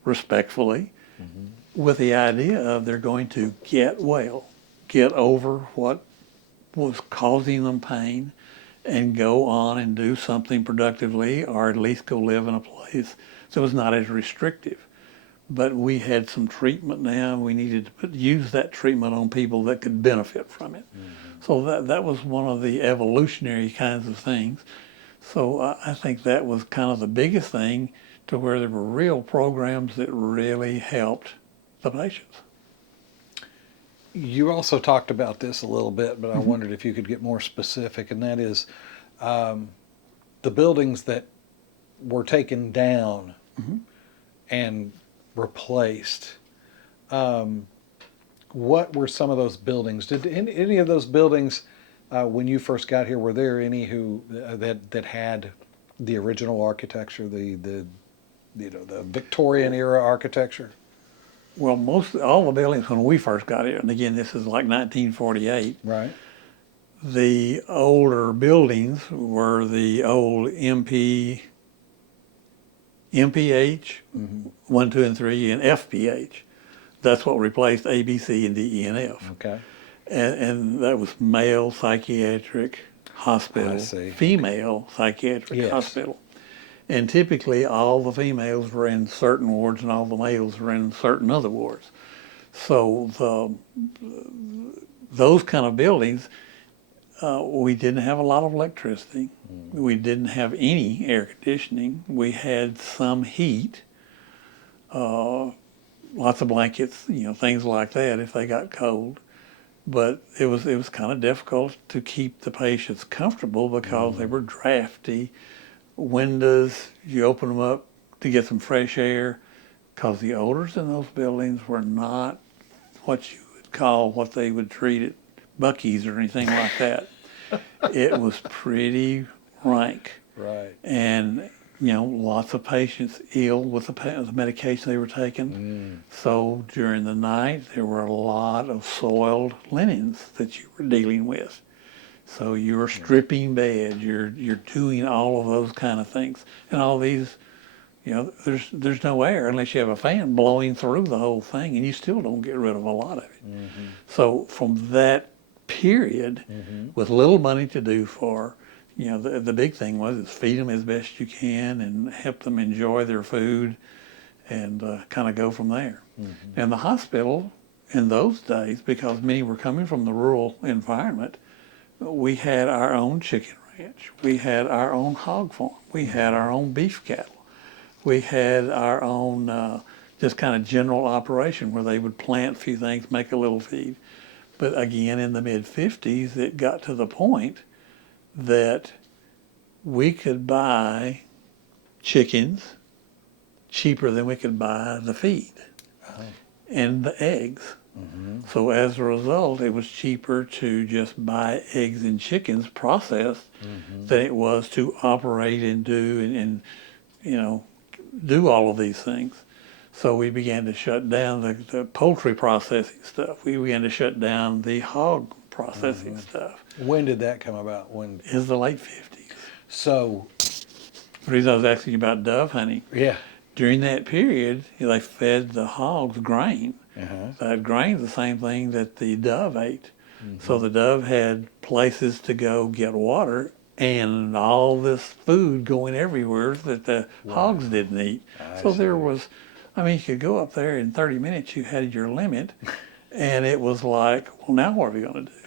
respectfully, mm-hmm, with the idea of they're going to get well, get over what was causing them pain, and go on and do something productively, or at least go live in a place that was not as restrictive. But we had some treatment now. We needed to use that treatment on people that could benefit from it. Mm-hmm. So that was one of the evolutionary kinds of things. So I think that was kind of the biggest thing, to where there were real programs that really helped the patients. You also talked about this a little bit, but I wondered if you could get more specific, and that is the buildings that were taken down, mm-hmm, and replaced. What were some of those buildings? Did any of those buildings, when you first got here, were there any who that had the original architecture, the Victorian era architecture? Well, all the buildings when we first got here, and again, this is like 1948. Right. The older buildings were the old MPH, mm-hmm, 1, 2, and 3, and FPH. That's what replaced ABC and DE and F. Okay. And that was male psychiatric hospital, female psychiatric hospital. And typically all the females were in certain wards and all the males were in certain other wards. So those kind of buildings, we didn't have a lot of electricity. Mm. We didn't have any air conditioning. We had some heat, lots of blankets, things like that if they got cold. But it was kind of difficult to keep the patients comfortable, because they were drafty. Windows, you open them up to get some fresh air, because the odors in those buildings were not what you would call what they would treat at Buc-ee's or anything like that. It was pretty rank. Right. And, lots of patients ill with the medication they were taking. Mm. So during the night, there were a lot of soiled linens that you were dealing with. So you're stripping beds, you're doing all of those kind of things. And all these, there's no air unless you have a fan blowing through the whole thing, and you still don't get rid of a lot of it. Mm-hmm. So from that period, mm-hmm, with little money to do for, the big thing was is feed them as best you can and help them enjoy their food, and kind of go from there. Mm-hmm. And the hospital in those days, because many were coming from the rural environment, we had our own chicken ranch. We had our own hog farm. We had our own beef cattle. We had our own just kind of general operation where they would plant a few things, make a little feed. But again, in the mid-50s, it got to the point that we could buy chickens cheaper than we could buy the feed and the eggs. Mm-hmm. So as a result, it was cheaper to just buy eggs and chickens processed, mm-hmm, than it was to operate and do and do all of these things. So we began to shut down the poultry processing stuff. We began to shut down the hog processing, mm-hmm, stuff. When did that come about? When? It was the late 50s. So the reason I was asking you about dove hunting. Yeah. During that period, they fed the hogs grain. Uh-huh. That grain's the same thing that the dove ate. Mm-hmm. So the dove had places to go get water, and all this food going everywhere that the hogs didn't eat. So there was, you could go up there in 30 minutes, you had your limit, And it was like, well, now what are we going to do?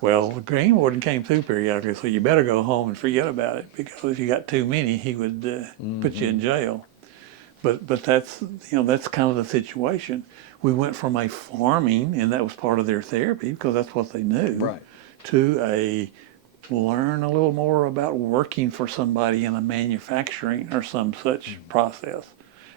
Well, the green warden came through periodically, so you better go home and forget about it, because if you got too many, he would put you in jail. But that's, that's kind of the situation. We went from a farming, and that was part of their therapy because that's what they knew, Right. to a learn a little more about working for somebody in a manufacturing or some such process.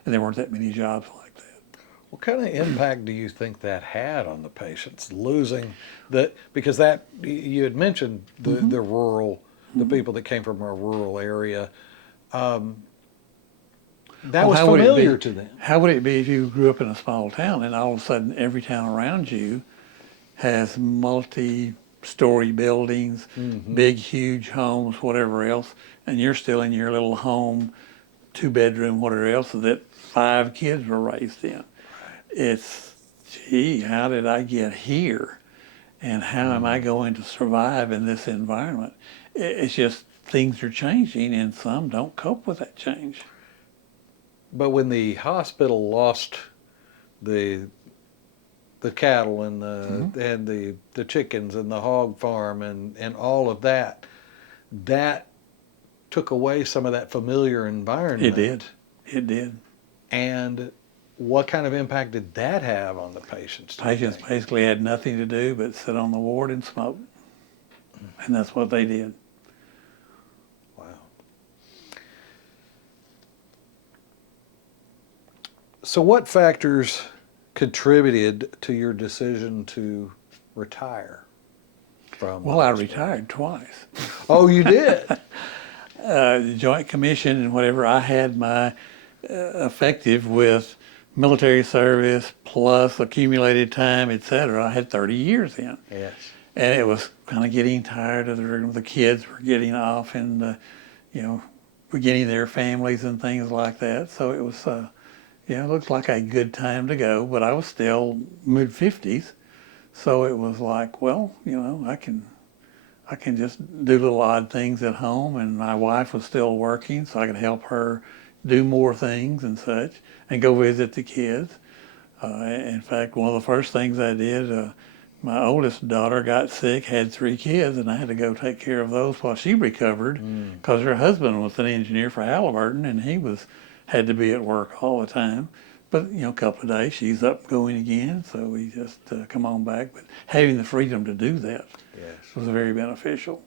And there weren't that many jobs like that. What kind of impact do you think that had on the patients, losing that? Because that you had mentioned the rural, the people that came from a rural area. That Well, was how would it familiar be? to them. How would it be if you grew up in a small town and all of a sudden every town around you has multi-story buildings, big, huge homes, whatever else, and you're still in your little home, two-bedroom, whatever else that 5 kids were raised in? It's, gee, how did I get here? And how am I going to survive in this environment? It's just things are changing, and some don't cope with that change. But when the hospital lost the the cattle and the chickens and the hog farm and all of that, that took away some of that familiar environment. It did. It did. And what kind of impact did that have on the patients? Patients basically had nothing to do but sit on the ward and smoke. And that's what they did. Wow. So what factors contributed to your decision to retire from Well, I retired twice. Oh, you did? The Joint Commission and whatever, I had my effective with military service plus accumulated time, etc. I had 30 years in. Yes. And it was kind of getting tired of the kids were getting off and, were getting their families and things like that. So it was, it looked like a good time to go, but I was still mid-50s. So it was like, well, I can just do little odd things at home, and my wife was still working, so I could help her do more things and such, and go visit the kids. In fact, one of the first things I did, my oldest daughter got sick, had 3 kids, and I had to go take care of those while she recovered, because her husband was an engineer for Halliburton, and he had to be at work all the time. But, a couple of days, she's up going again, so we just come on back. But having the freedom to do that was very beneficial.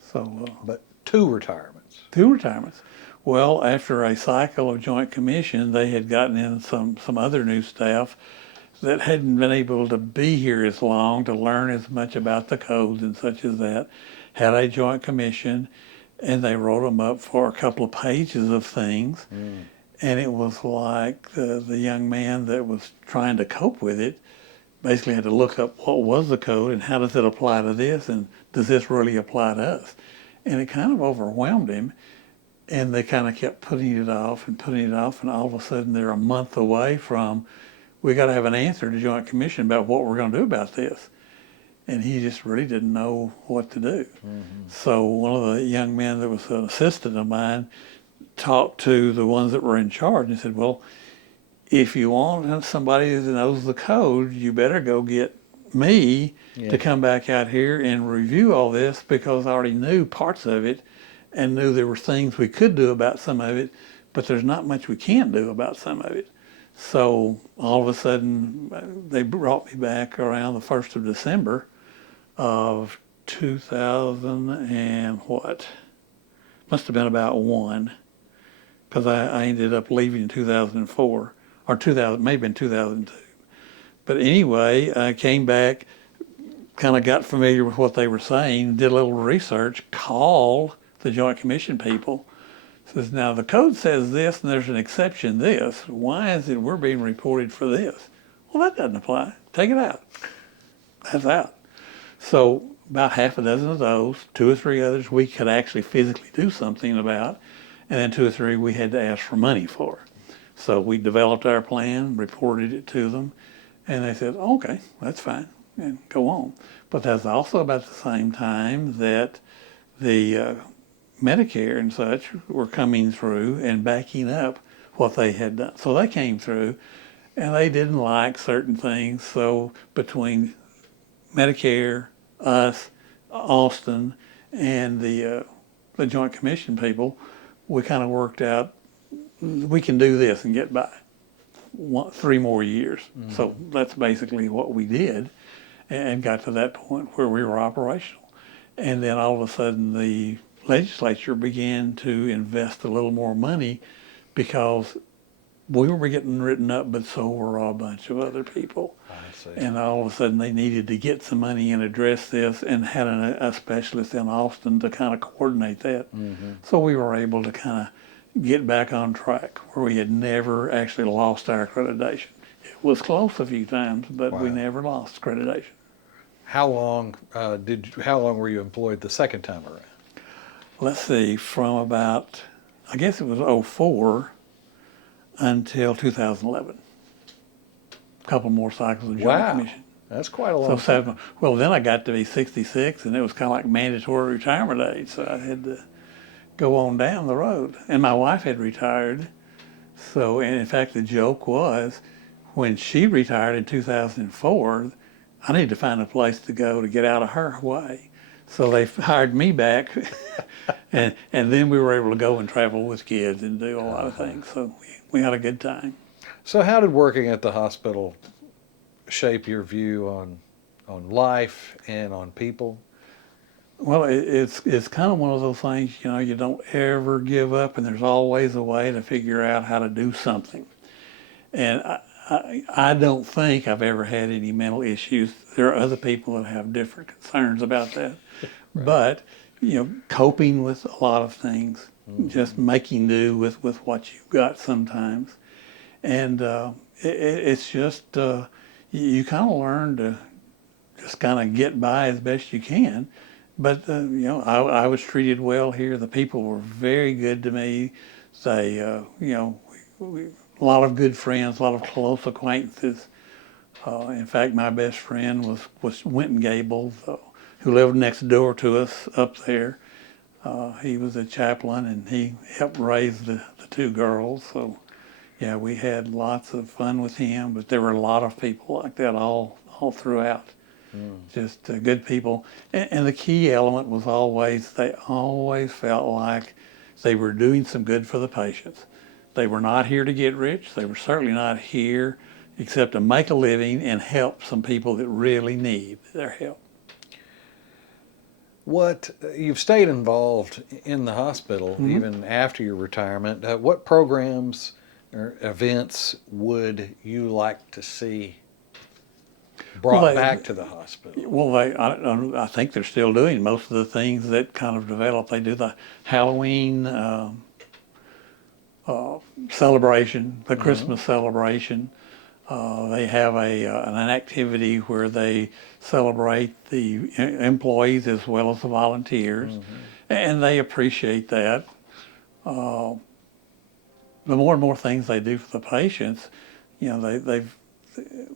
So, But 2 retirements. 2 retirements. Well, after a cycle of Joint Commission, they had gotten in some other new staff that hadn't been able to be here as long to learn as much about the codes and such as that. Had a Joint Commission, and they wrote them up for a couple of pages of things. And it was like the young man that was trying to cope with it basically had to look up what was the code and how does it apply to this, and does this really apply to us? And it kind of overwhelmed him, and they kind of kept putting it off, and all of a sudden they're a month away from, we got to have an answer to Joint Commission about what we're going to do about this. And he just really didn't know what to do. So one of the young men that was an assistant of mine talked to the ones that were in charge and said, well, if you want somebody that knows the code, you better go get me to come back out here and review all this, because I already knew parts of it and knew there were things we could do about some of it, but there's not much we can't do about some of it. So all of a sudden they brought me back around the 1st of December of 2000 and what? Must have been about 1. Because I ended up leaving in 2004, or 2000, maybe in 2002. But anyway, I came back, kind of got familiar with what they were saying, did a little research, called the Joint Commission people, says, now the code says this, and there's an exception this. Why is it we're being reported for this? Well, that doesn't apply. Take it out. That's out. So about half a dozen of those, 2 or 3 others we could actually physically do something about. And then 2 or 3 we had to ask for money for. So we developed our plan, reported it to them, and they said, okay, that's fine, and go on. But that's also about the same time that the Medicare and such were coming through and backing up what they had done. So they came through, and they didn't like certain things. So between Medicare, us, Austin, and the Joint Commission people, we kind of worked out we can do this and get by 3 more years. So that's basically what we did, and got to that point where we were operational. And then all of a sudden, the legislature began to invest a little more money because we were getting written up, but so were a bunch of other people. I see. And all of a sudden, they needed to get some money and address this, and had a specialist in Austin to kind of coordinate that. So we were able to kind of get back on track where we had never actually lost our accreditation. It was close a few times, but we Wow. never lost accreditation. How long how long were you employed the second time around? Let's see, from about, I guess it was '04 until 2011. A couple more cycles of Joint Wow. Commission. That's quite a So long time. well, then I got to be 66, and it was kind of like mandatory retirement age, so I had to go on down the road. And my wife had retired, so, and in fact, the joke was, when she retired in 2004, I needed to find a place to go to get out of her way. So they hired me back, and then we were able to go and travel with kids and do a lot of things. So we had a good time. So how did working at the hospital shape your view on life and on people? Well, it's kind of one of those things, you don't ever give up, and there's always a way to figure out how to do something. And I don't think I've ever had any mental issues. There are other people that have different concerns about that. Right. But, coping with a lot of things, just making do with what you've got sometimes. And it's just, you kind of learn to just kind of get by as best you can. But, I was treated well here. The people were very good to me. They, we a lot of good friends, a lot of close acquaintances. In fact, my best friend was Winton Gable, who lived next door to us up there. He was a chaplain, and he helped raise the 2 girls. So, yeah, we had lots of fun with him. But there were a lot of people like that all throughout. Just good people. And the key element was they always felt like they were doing some good for the patients. They were not here to get rich. They were certainly not here except to make a living and help some people that really need their help. You've stayed involved in the hospital even after your retirement. What programs or events would you like to see brought back to the hospital? Well, I think they're still doing most of the things that kind of developed. They do the Halloween celebration, the Christmas celebration. They have an activity where they celebrate the employees as well as the volunteers, and they appreciate that. The more and more things they do for the patients,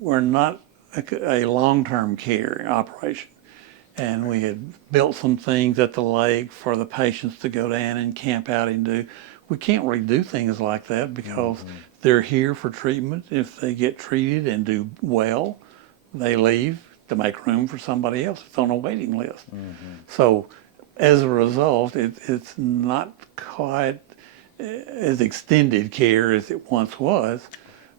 we're not a long-term care operation. And we had built some things at the lake for the patients to go down and camp out and do. We can't really do things like that because they're here for treatment. If they get treated and do well, they leave to make room for somebody else that's on a waiting list. So as a result, it's not quite as extended care as it once was,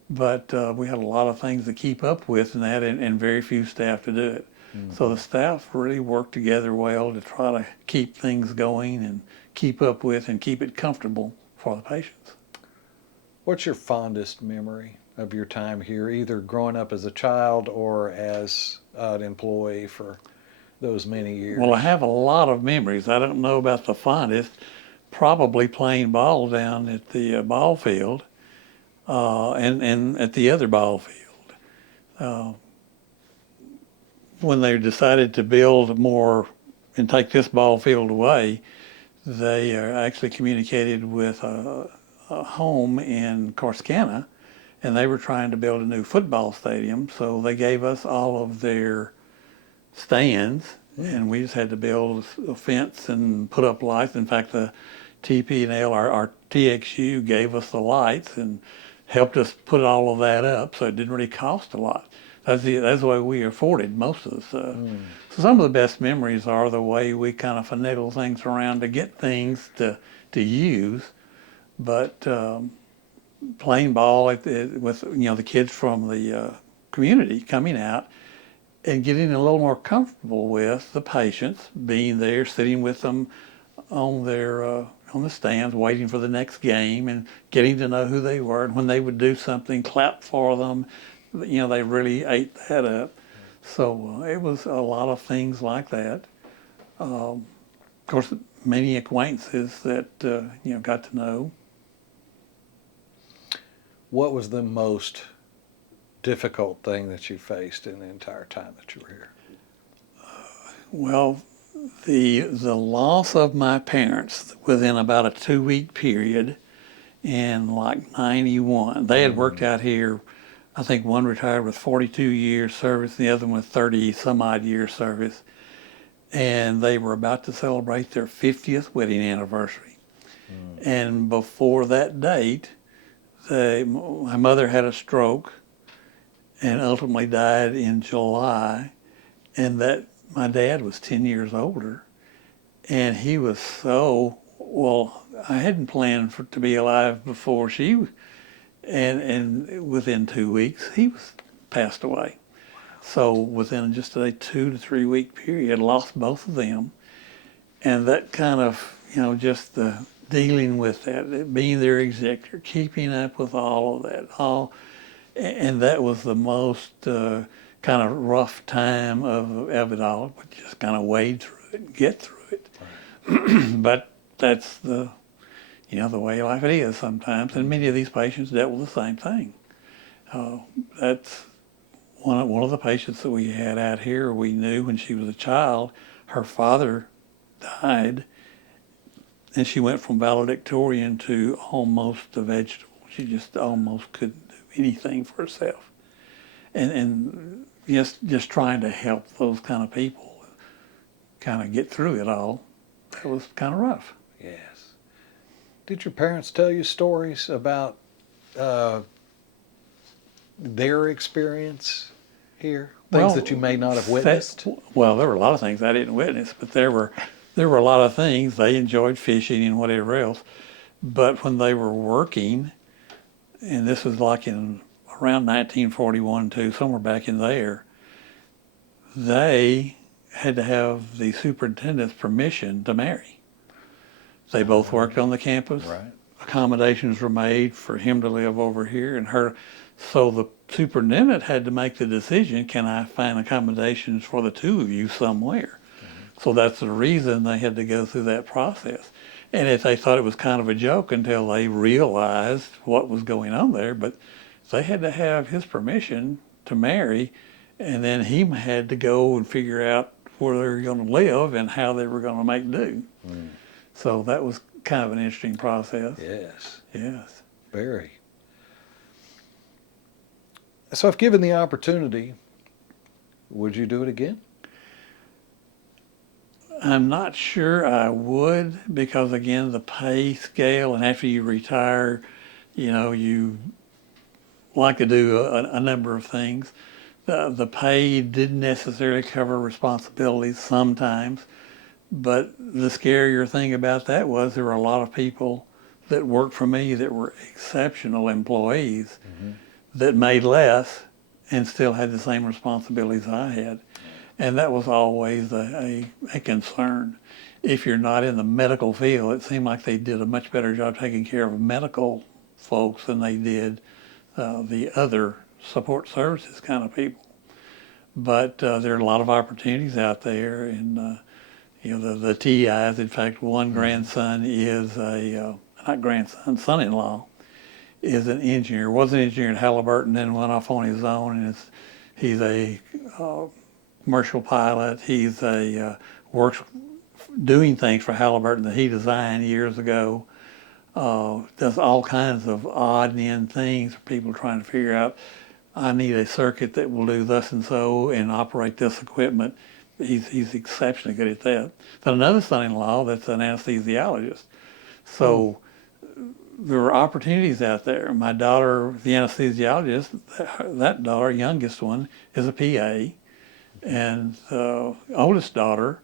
but we had a lot of things to keep up with and that, and very few staff to do it. So the staff really worked together well to try to keep things going and keep up with and keep it comfortable for the patients. What's your fondest memory of your time here, either growing up as a child or as an employee for those many years? Well, I have a lot of memories. I don't know about the fondest. Probably playing ball down at the ball field and at the other ball field. When they decided to build more and take this ball field away, they actually communicated with a home in Corsicana, and they were trying to build a new football stadium. So they gave us all of their stands, and we just had to build a fence and put up lights. In fact, the TP&L, our TXU, gave us the lights, and helped us put all of that up, so it didn't really cost a lot. That's the way we afforded most of the stuff. So some of the best memories are the way we kind of finagle things around to get things to use. But playing ball with the kids from the community coming out and getting a little more comfortable with the patients, being there, sitting with them on their on the stands, waiting for the next game, and getting to know who they were. And when they would do something, clap for them. They really ate that up. So it was a lot of things like that. Of course, many acquaintances that got to know. What was the most difficult thing that you faced in the entire time that you were here? Well, the loss of my parents within about a 2-week period in like 91. They had worked out here. I think one retired with 42 years service, and the other one with 30 some odd years service. And they were about to celebrate their 50th wedding anniversary. And before that date, my mother had a stroke and ultimately died in July. And that my dad was 10 years older. And he was I hadn't planned to be alive before and within 2 weeks, he was passed away. So within just a 2 to 3 week period, lost both of them. And that kind of, just the dealing with that, being their executor, keeping up with all of that, and that was the most kind of rough time of it all, but just kind of wade through it and get through it. Right. But that's the way life it is sometimes, and many of these patients dealt with the same thing. That's one of the patients that we had out here. We knew when she was a child, her father died, and she went from valedictorian to almost a vegetable. She just almost couldn't do anything for herself, and just trying to help those kind of people kind of get through it all. That was kind of rough. Yes. Did your parents tell you stories about their experience here? Things that you may not have witnessed? Well, there were a lot of things I didn't witness, but there were a lot of things. They enjoyed fishing and whatever else. But when they were working, and this was like in around 1941 too, somewhere back in there, they had to have the superintendent's permission to marry. They both worked on the campus. Right. Accommodations were made for him to live over here and her. So the superintendent had to make the decision, can I find accommodations for the two of you somewhere? Mm-hmm. So that's the reason they had to go through that process. And they thought it was kind of a joke until they realized what was going on there. But they had to have his permission to marry, and then he had to go and figure out where they were going to live and how they were going to make do. Mm. So that was kind of an interesting process. Yes. Yes. Very. So if given the opportunity, would you do it again? I'm not sure I would, because again, the pay scale, and after you retire, you like to do a number of things. The pay didn't necessarily cover responsibilities sometimes. But the scarier thing about that was there were a lot of people that worked for me that were exceptional employees that made less and still had the same responsibilities I had. And that was always a concern. If you're not in the medical field, it seemed like they did a much better job taking care of medical folks than they did the other support services kind of people. But there are a lot of opportunities out there, and the TIs. In fact, one grandson is not grandson, son-in-law is an engineer. Was an engineer at Halliburton, then went off on his own, and he's a commercial pilot. He's works doing things for Halliburton that he designed years ago. Does all kinds of odd and end things for people trying to figure out, I need a circuit that will do thus and so and operate this equipment. He's exceptionally good at that. Then another son-in-law that's an anesthesiologist. So there were opportunities out there. My daughter, the anesthesiologist, that daughter, youngest one, is a PA, and the oldest daughter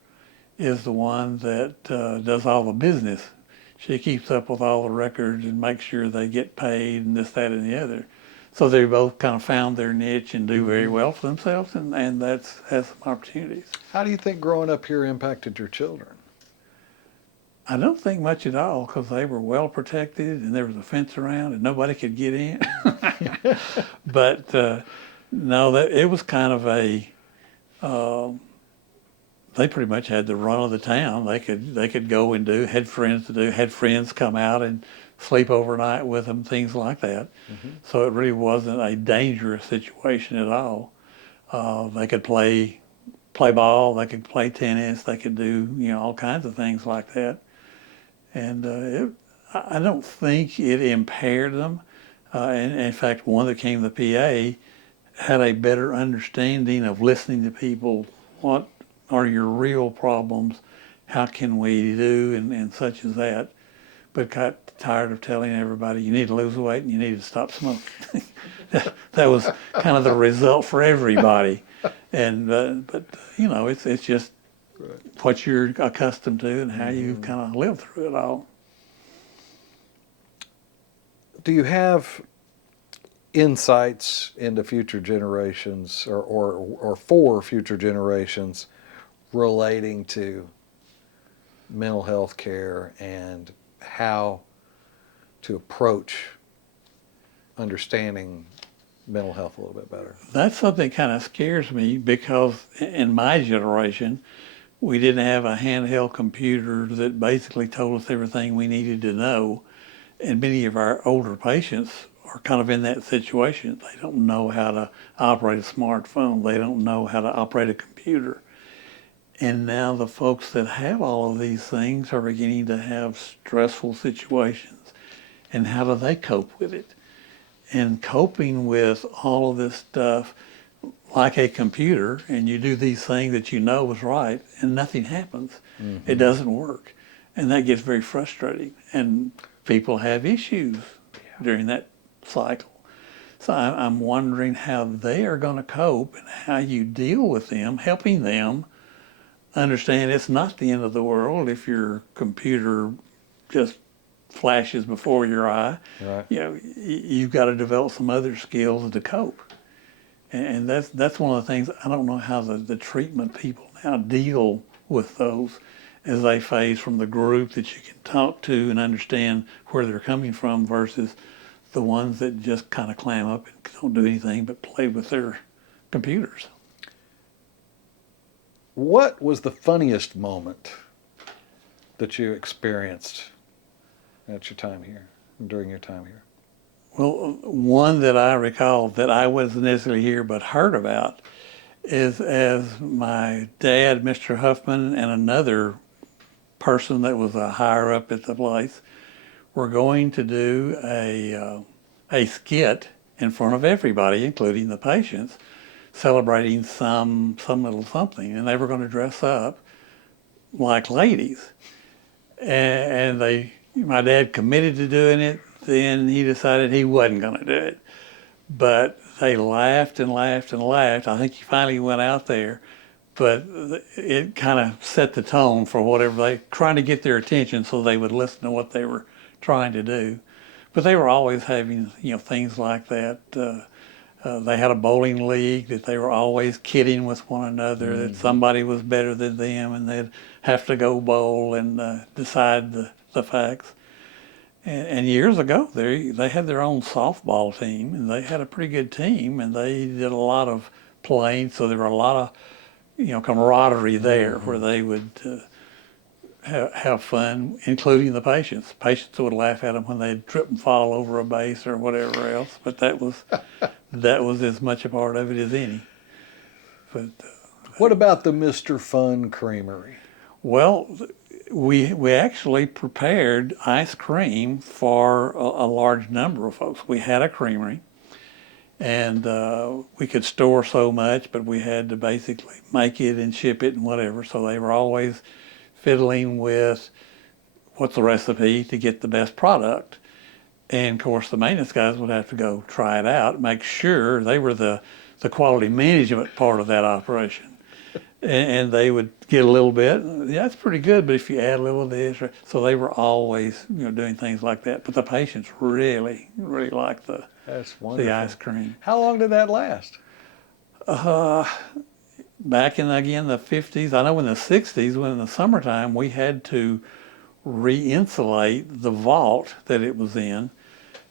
is the one that does all the business. She keeps up with all the records and makes sure they get paid and this, that, and the other. So they both kind of found their niche and do very well for themselves, and that's has some opportunities. How do you think growing up here impacted your children? I don't think much at all because they were well protected and there was a fence around and nobody could get in. But no, that it was kind of a. They pretty much had the run of the town. They could go and had friends to do, had friends come out and sleep overnight with them, things like that. So it really wasn't a dangerous situation at all. They could play ball, they could play tennis, they could do all kinds of things like that. And I don't think it impaired them. And in fact, one that came to the PA had a better understanding of listening to people. What are your real problems? How can we do and such as that? But got tired of telling everybody you need to lose weight and you need to stop smoking. That was kind of the result for everybody. And but it's just what you're accustomed to and how you kind of live through it all. Do you have insights into future generations or for future generations relating to mental health care and how to approach understanding mental health a little bit better? That's something that kind of scares me because in my generation, we didn't have a handheld computer that basically told us everything we needed to know. And many of our older patients are kind of in that situation. They don't know how to operate a smartphone. They don't know how to operate a computer. And now the folks that have all of these things are beginning to have stressful situations. And how do they cope with it? And coping with all of this stuff like a computer, and you do these things that you know is right, and nothing happens. It doesn't work. And that gets very frustrating. And people have issues during that cycle. So I'm wondering how they are going to cope and how you deal with them, helping them understand it's not the end of the world if your computer just flashes before your eye. Right. You've got to develop some other skills to cope. And that's one of the things, I don't know how the treatment people now deal with those as they phase from the group that you can talk to and understand where they're coming from versus the ones that just kind of clam up and don't do anything but play with their computers. What was the funniest moment that you experienced at your time here, during your time here? Well, one that I recall that I wasn't necessarily here but heard about is as my dad, Mr. Huffman, and another person that was a higher up at the place were going to do a skit in front of everybody, including the patients, celebrating some little something, and they were going to dress up like ladies. And my dad committed to doing it. Then he decided he wasn't going to do it. But they laughed and laughed and laughed. I think he finally went out there, but it kind of set the tone for whatever trying to get their attention so they would listen to what they were trying to do. But they were always having things like that. They had a bowling league that they were always kidding with one another that somebody was better than them and they'd have to go bowl and decide the facts. And years ago, they had their own softball team, and they had a pretty good team, and they did a lot of playing, so there were a lot of, camaraderie there where they would have fun, including the patients. Patients would laugh at them when they'd trip and fall over a base or whatever else, but that was as much a part of it as any. But what about the Mr. Fun Creamery? Well, we actually prepared ice cream for a large number of folks. We had a creamery, and we could store so much, but we had to basically make it and ship it and whatever. So they were always fiddling with what's the recipe to get the best product. And of course, the maintenance guys would have to go try it out, make sure they were the quality management part of that operation. And they would get a little bit, yeah, that's pretty good, but if you add a little of this, so they were always, doing things like that. But the patients really, really liked That's the ice wonderful. cream. How long did that last? Uh, Back in, again, the 50s, I know in the 60s, when in the summertime, we had to re-insulate the vault that it was in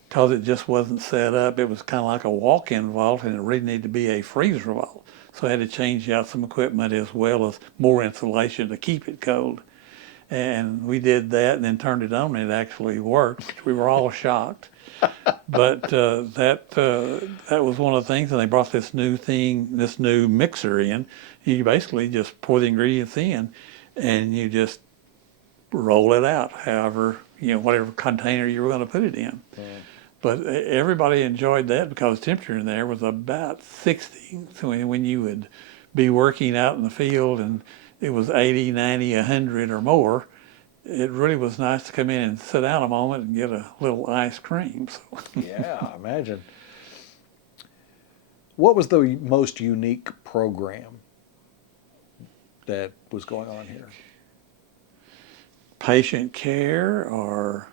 because it just wasn't set up. It was kind of like a walk-in vault, and it really needed to be a freezer vault. So I had to change out some equipment as well as more insulation to keep it cold. And we did that and then turned it on, and it actually worked, which we were all shocked. But that was one of the things, and they brought this new thing, this new mixer in. You basically just pour the ingredients in, and you just roll it out, however, whatever container you were going to put it in. But everybody enjoyed that because the temperature in there was about 60. So when you would be working out in the field and it was 80, 90, 100 or more, it really was nice to come in and sit down a moment and get a little ice cream. So. Yeah, I imagine. What was the most unique program that was going on here? Patient care, or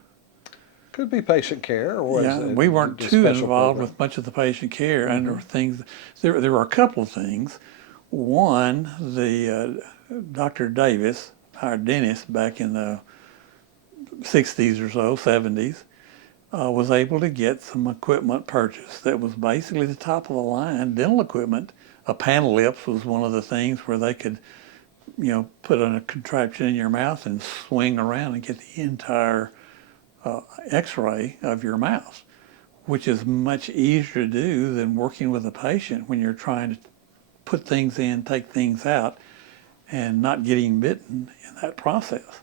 Could be patient care, or yeah, as a we weren't just too special involved program. with much of the patient care under things. There were a couple of things. One, the Dr. Davis, our dentist back in the 60s or so, 70s, was able to get some equipment purchased that was basically the top of the line dental equipment. A panel lips was one of the things where they could, put on a contraption in your mouth and swing around and get the entire x-ray of your mouth, which is much easier to do than working with a patient when you're trying to put things in, take things out, and not getting bitten in that process.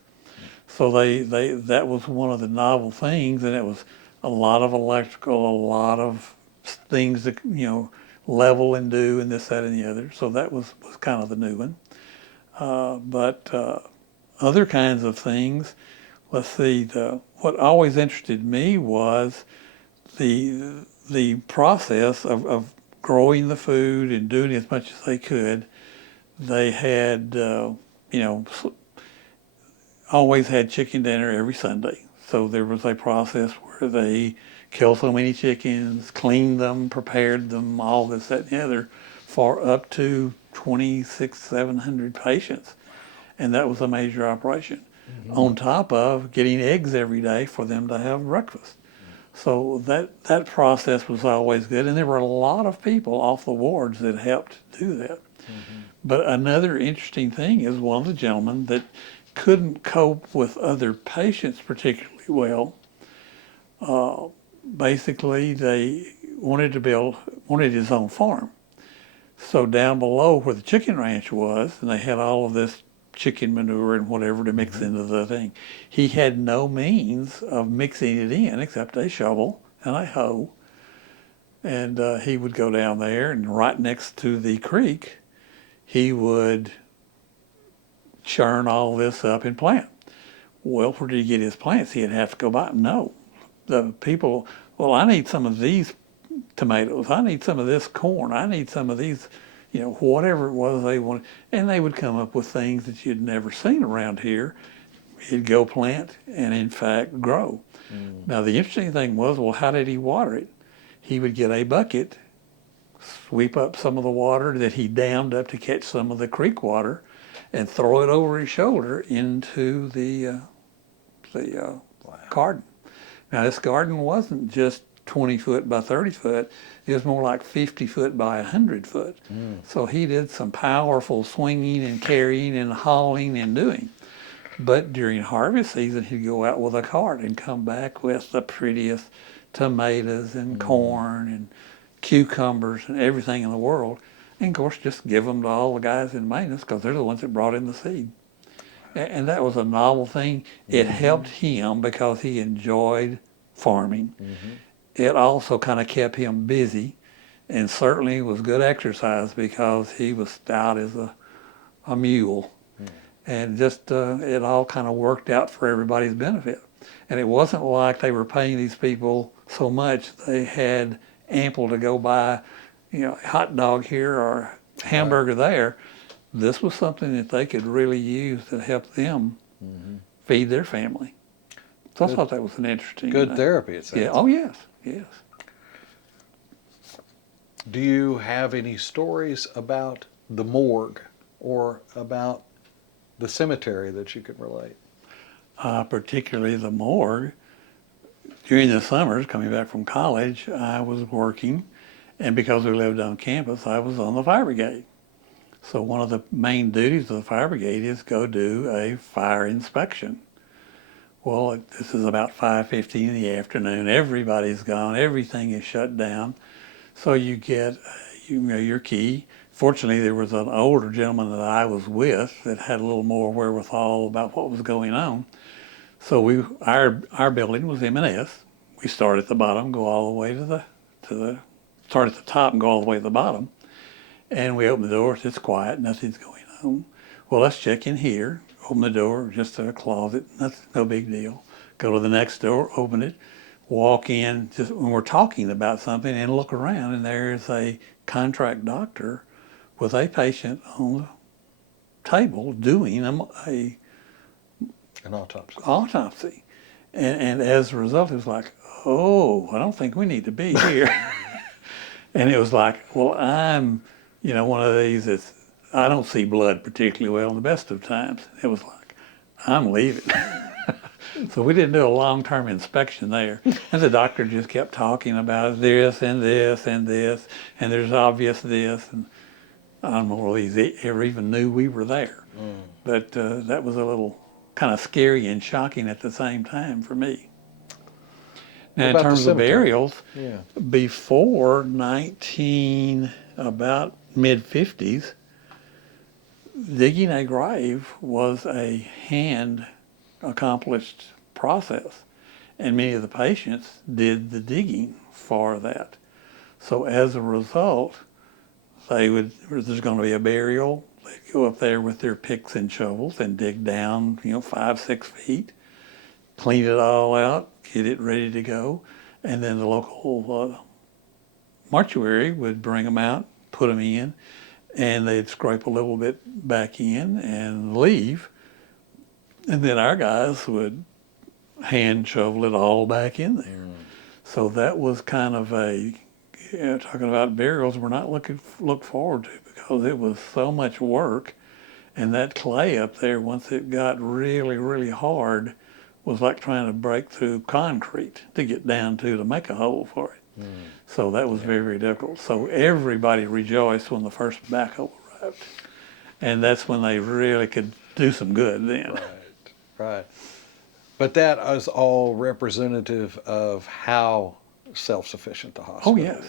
So that was one of the novel things, and it was a lot of electrical, a lot of things to level and do, and this, that, and the other. So that was kind of the new one. But other kinds of things. Let's see. What always interested me was the process of growing the food and doing as much as they could. They had always had chicken dinner every Sunday. So there was a process where they killed so many chickens, cleaned them, prepared them, all this, that, and the other, for up to 26, 700 patients. And that was a major operation. On top of getting eggs every day for them to have breakfast. So that process was always good. And there were a lot of people off the wards that helped do that. But another interesting thing is one of the gentlemen that couldn't cope with other patients particularly well. Basically, they wanted his own farm. So down below where the chicken ranch was, and they had all of this chicken manure and whatever to mix into the thing, he had no means of mixing it in except a shovel and a hoe. And he would go down there, and right next to the creek, he would churn all this up and plant. Well, where did he get his plants? He'd have to go by. No, the people, well, I need some of these tomatoes. I need some of this corn. I need some of these, whatever it was they wanted. And they would come up with things that you'd never seen around here. He'd go plant and, in fact, grow. Now, the interesting thing was, well, how did he water it? He would get a bucket, sweep up some of the water that he dammed up to catch some of the creek water, and throw it over his shoulder into the garden. Now, this garden wasn't just 20 foot by 30 foot. It was more like 50 foot by 100 foot. So he did some powerful swinging and carrying and hauling and doing. But during harvest season, he'd go out with a cart and come back with the prettiest tomatoes and corn and cucumbers and everything in the world. And of course, just give them to all the guys in maintenance because they're the ones that brought in the seed. And that was a novel thing. It helped him because he enjoyed farming. It also kind of kept him busy, and certainly was good exercise because he was stout as a mule. And just it all kind of worked out for everybody's benefit. And it wasn't like they were paying these people so much they had ample to go buy, a hot dog here or hamburger there. This was something that they could really use to help them feed their family. So I thought that was an interesting. Good therapy, it sounds. Yeah. Oh yes, yes. Do you have any stories about the morgue or about the cemetery that you can relate? Particularly the morgue. During the summers, coming back from college, I was working, and because we lived on campus, I was on the fire brigade. So one of the main duties of the fire brigade is go do a fire inspection. Well, this is about 5:15 in the afternoon. Everybody's gone. Everything is shut down. So you get, your key. Fortunately, there was an older gentleman that I was with that had a little more wherewithal about what was going on. So our building was M&S. We start at the bottom, go all the way start at the top and go all the way to the bottom. And we open the door. It's quiet. Nothing's going on. Well, let's check in here. Open the door, just a closet. Nothing, no big deal. Go to the next door, open it, walk in, just when we're talking about something, and look around, and there's a contract doctor with a patient on the table doing an autopsy. And as a result, it was like, oh, I don't think we need to be here. And it was like, well, I'm, one of these that's, I don't see blood particularly well in the best of times. It was like, I'm leaving. So we didn't do a long-term inspection there. And the doctor just kept talking about this and this and this, and there's obvious this. And I don't know if he ever even knew we were there. But that was a little kind of scary and shocking at the same time for me. Now, in terms of burials, before about mid-50s, digging a grave was a hand-accomplished process, and many of the patients did the digging for that. So as a result, there's going to be a burial. They'd go up there with their picks and shovels and dig down, 5-6 feet, clean it all out, get it ready to go, and then the local mortuary would bring them out, put them in, and they'd scrape a little bit back in and leave, and then our guys would hand shovel it all back in there. So that was kind of talking about burials, we're not look forward to, because it was so much work, and that clay up there, once it got really, really hard, was like trying to break through concrete to get down to make a hole for it. So that was very, very difficult. So everybody rejoiced when the first backhoe arrived, and that's when they really could do some good then. Right. But that is all representative of how self-sufficient the hospital was. Oh, yes.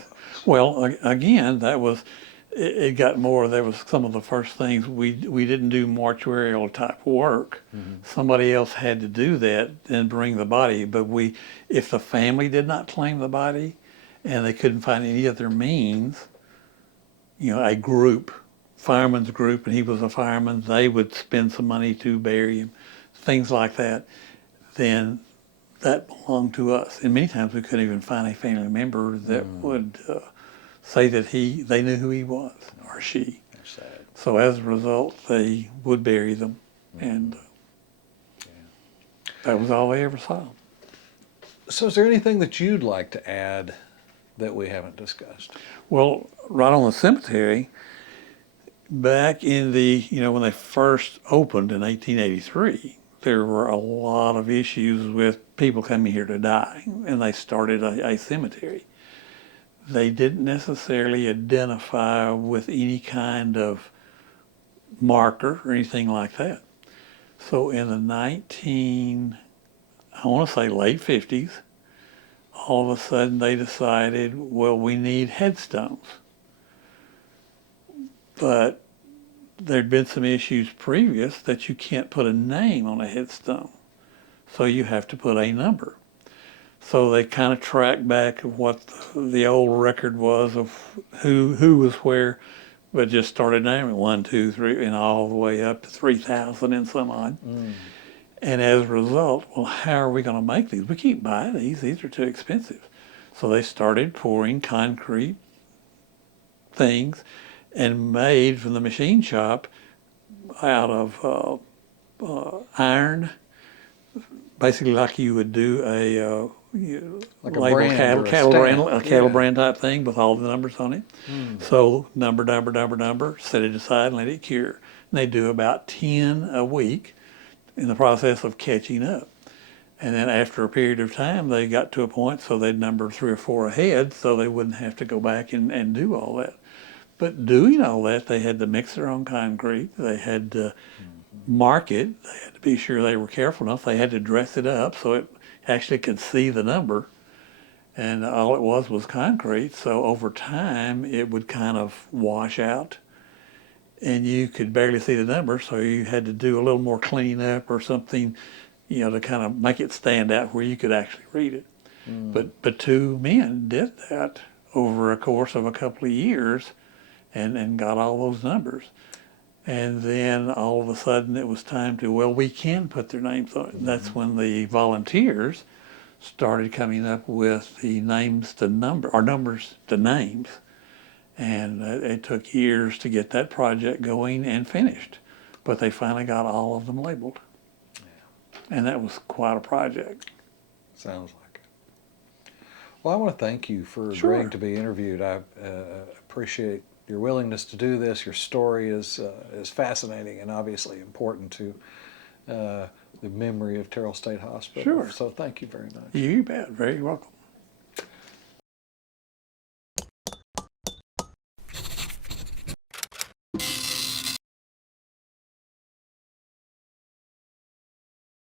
Well, again, that was, it got more, there was some of the first things, we didn't do mortuarial type work. Somebody else had to do that and bring the body, but if the family did not claim the body and they couldn't find any other means, a group, fireman's group, and he was a fireman, they would spend some money to bury him, things like that, then that belonged to us. And many times we couldn't even find a family member that would say that they knew who he was or she. That's sad. So as a result, they would bury them, and that was all they ever saw. So is there anything that you'd like to add that we haven't discussed? Well, right on the cemetery, back in when they first opened in 1883, there were a lot of issues with people coming here to die, and they started a cemetery. They didn't necessarily identify with any kind of marker or anything like that. So in the I want to say late 50s, all of a sudden they decided, well, we need headstones. But there'd been some issues previous that you can't put a name on a headstone. So you have to put a number. So they kind of tracked back of what the old record was of who was where, but just started naming 1, 2, 3, and all the way up to 3,000 and some odd. And as a result, well, how are we going to make these? We can't buy these. These are too expensive. So they started pouring concrete things and made from the machine shop out of iron, basically like you would do Like a label brand cattle, or a stamp. a cattle Yeah. brand type thing with all the numbers on it. So number, set it aside and let it cure. And they do about 10 a week in the process of catching up. And then after a period of time, they got to a point so they'd number 3 or 4 ahead so they wouldn't have to go back and do all that. But doing all that, they had to mix their own concrete. They had to mark it. They had to be sure they were careful enough. They had to dress it up so it actually could see the number. And all it was concrete. So over time, it would kind of wash out and you could barely see the number. So you had to do a little more cleaning up or something, to kind of make it stand out where you could actually read it. But two men did that over a course of a couple of years and got all those numbers. And then all of a sudden it was time to, well, we can put their names on it. And that's when the volunteers started coming up with the names to number, or numbers to names. And it took years to get that project going and finished. But they finally got all of them labeled. And that was quite a project. Sounds like it. Well, I want to thank you for agreeing to be interviewed. I appreciate your willingness to do this. Your story is fascinating and obviously important to the memory of Terrell State Hospital. Sure. So thank you very much. You bet. Very welcome.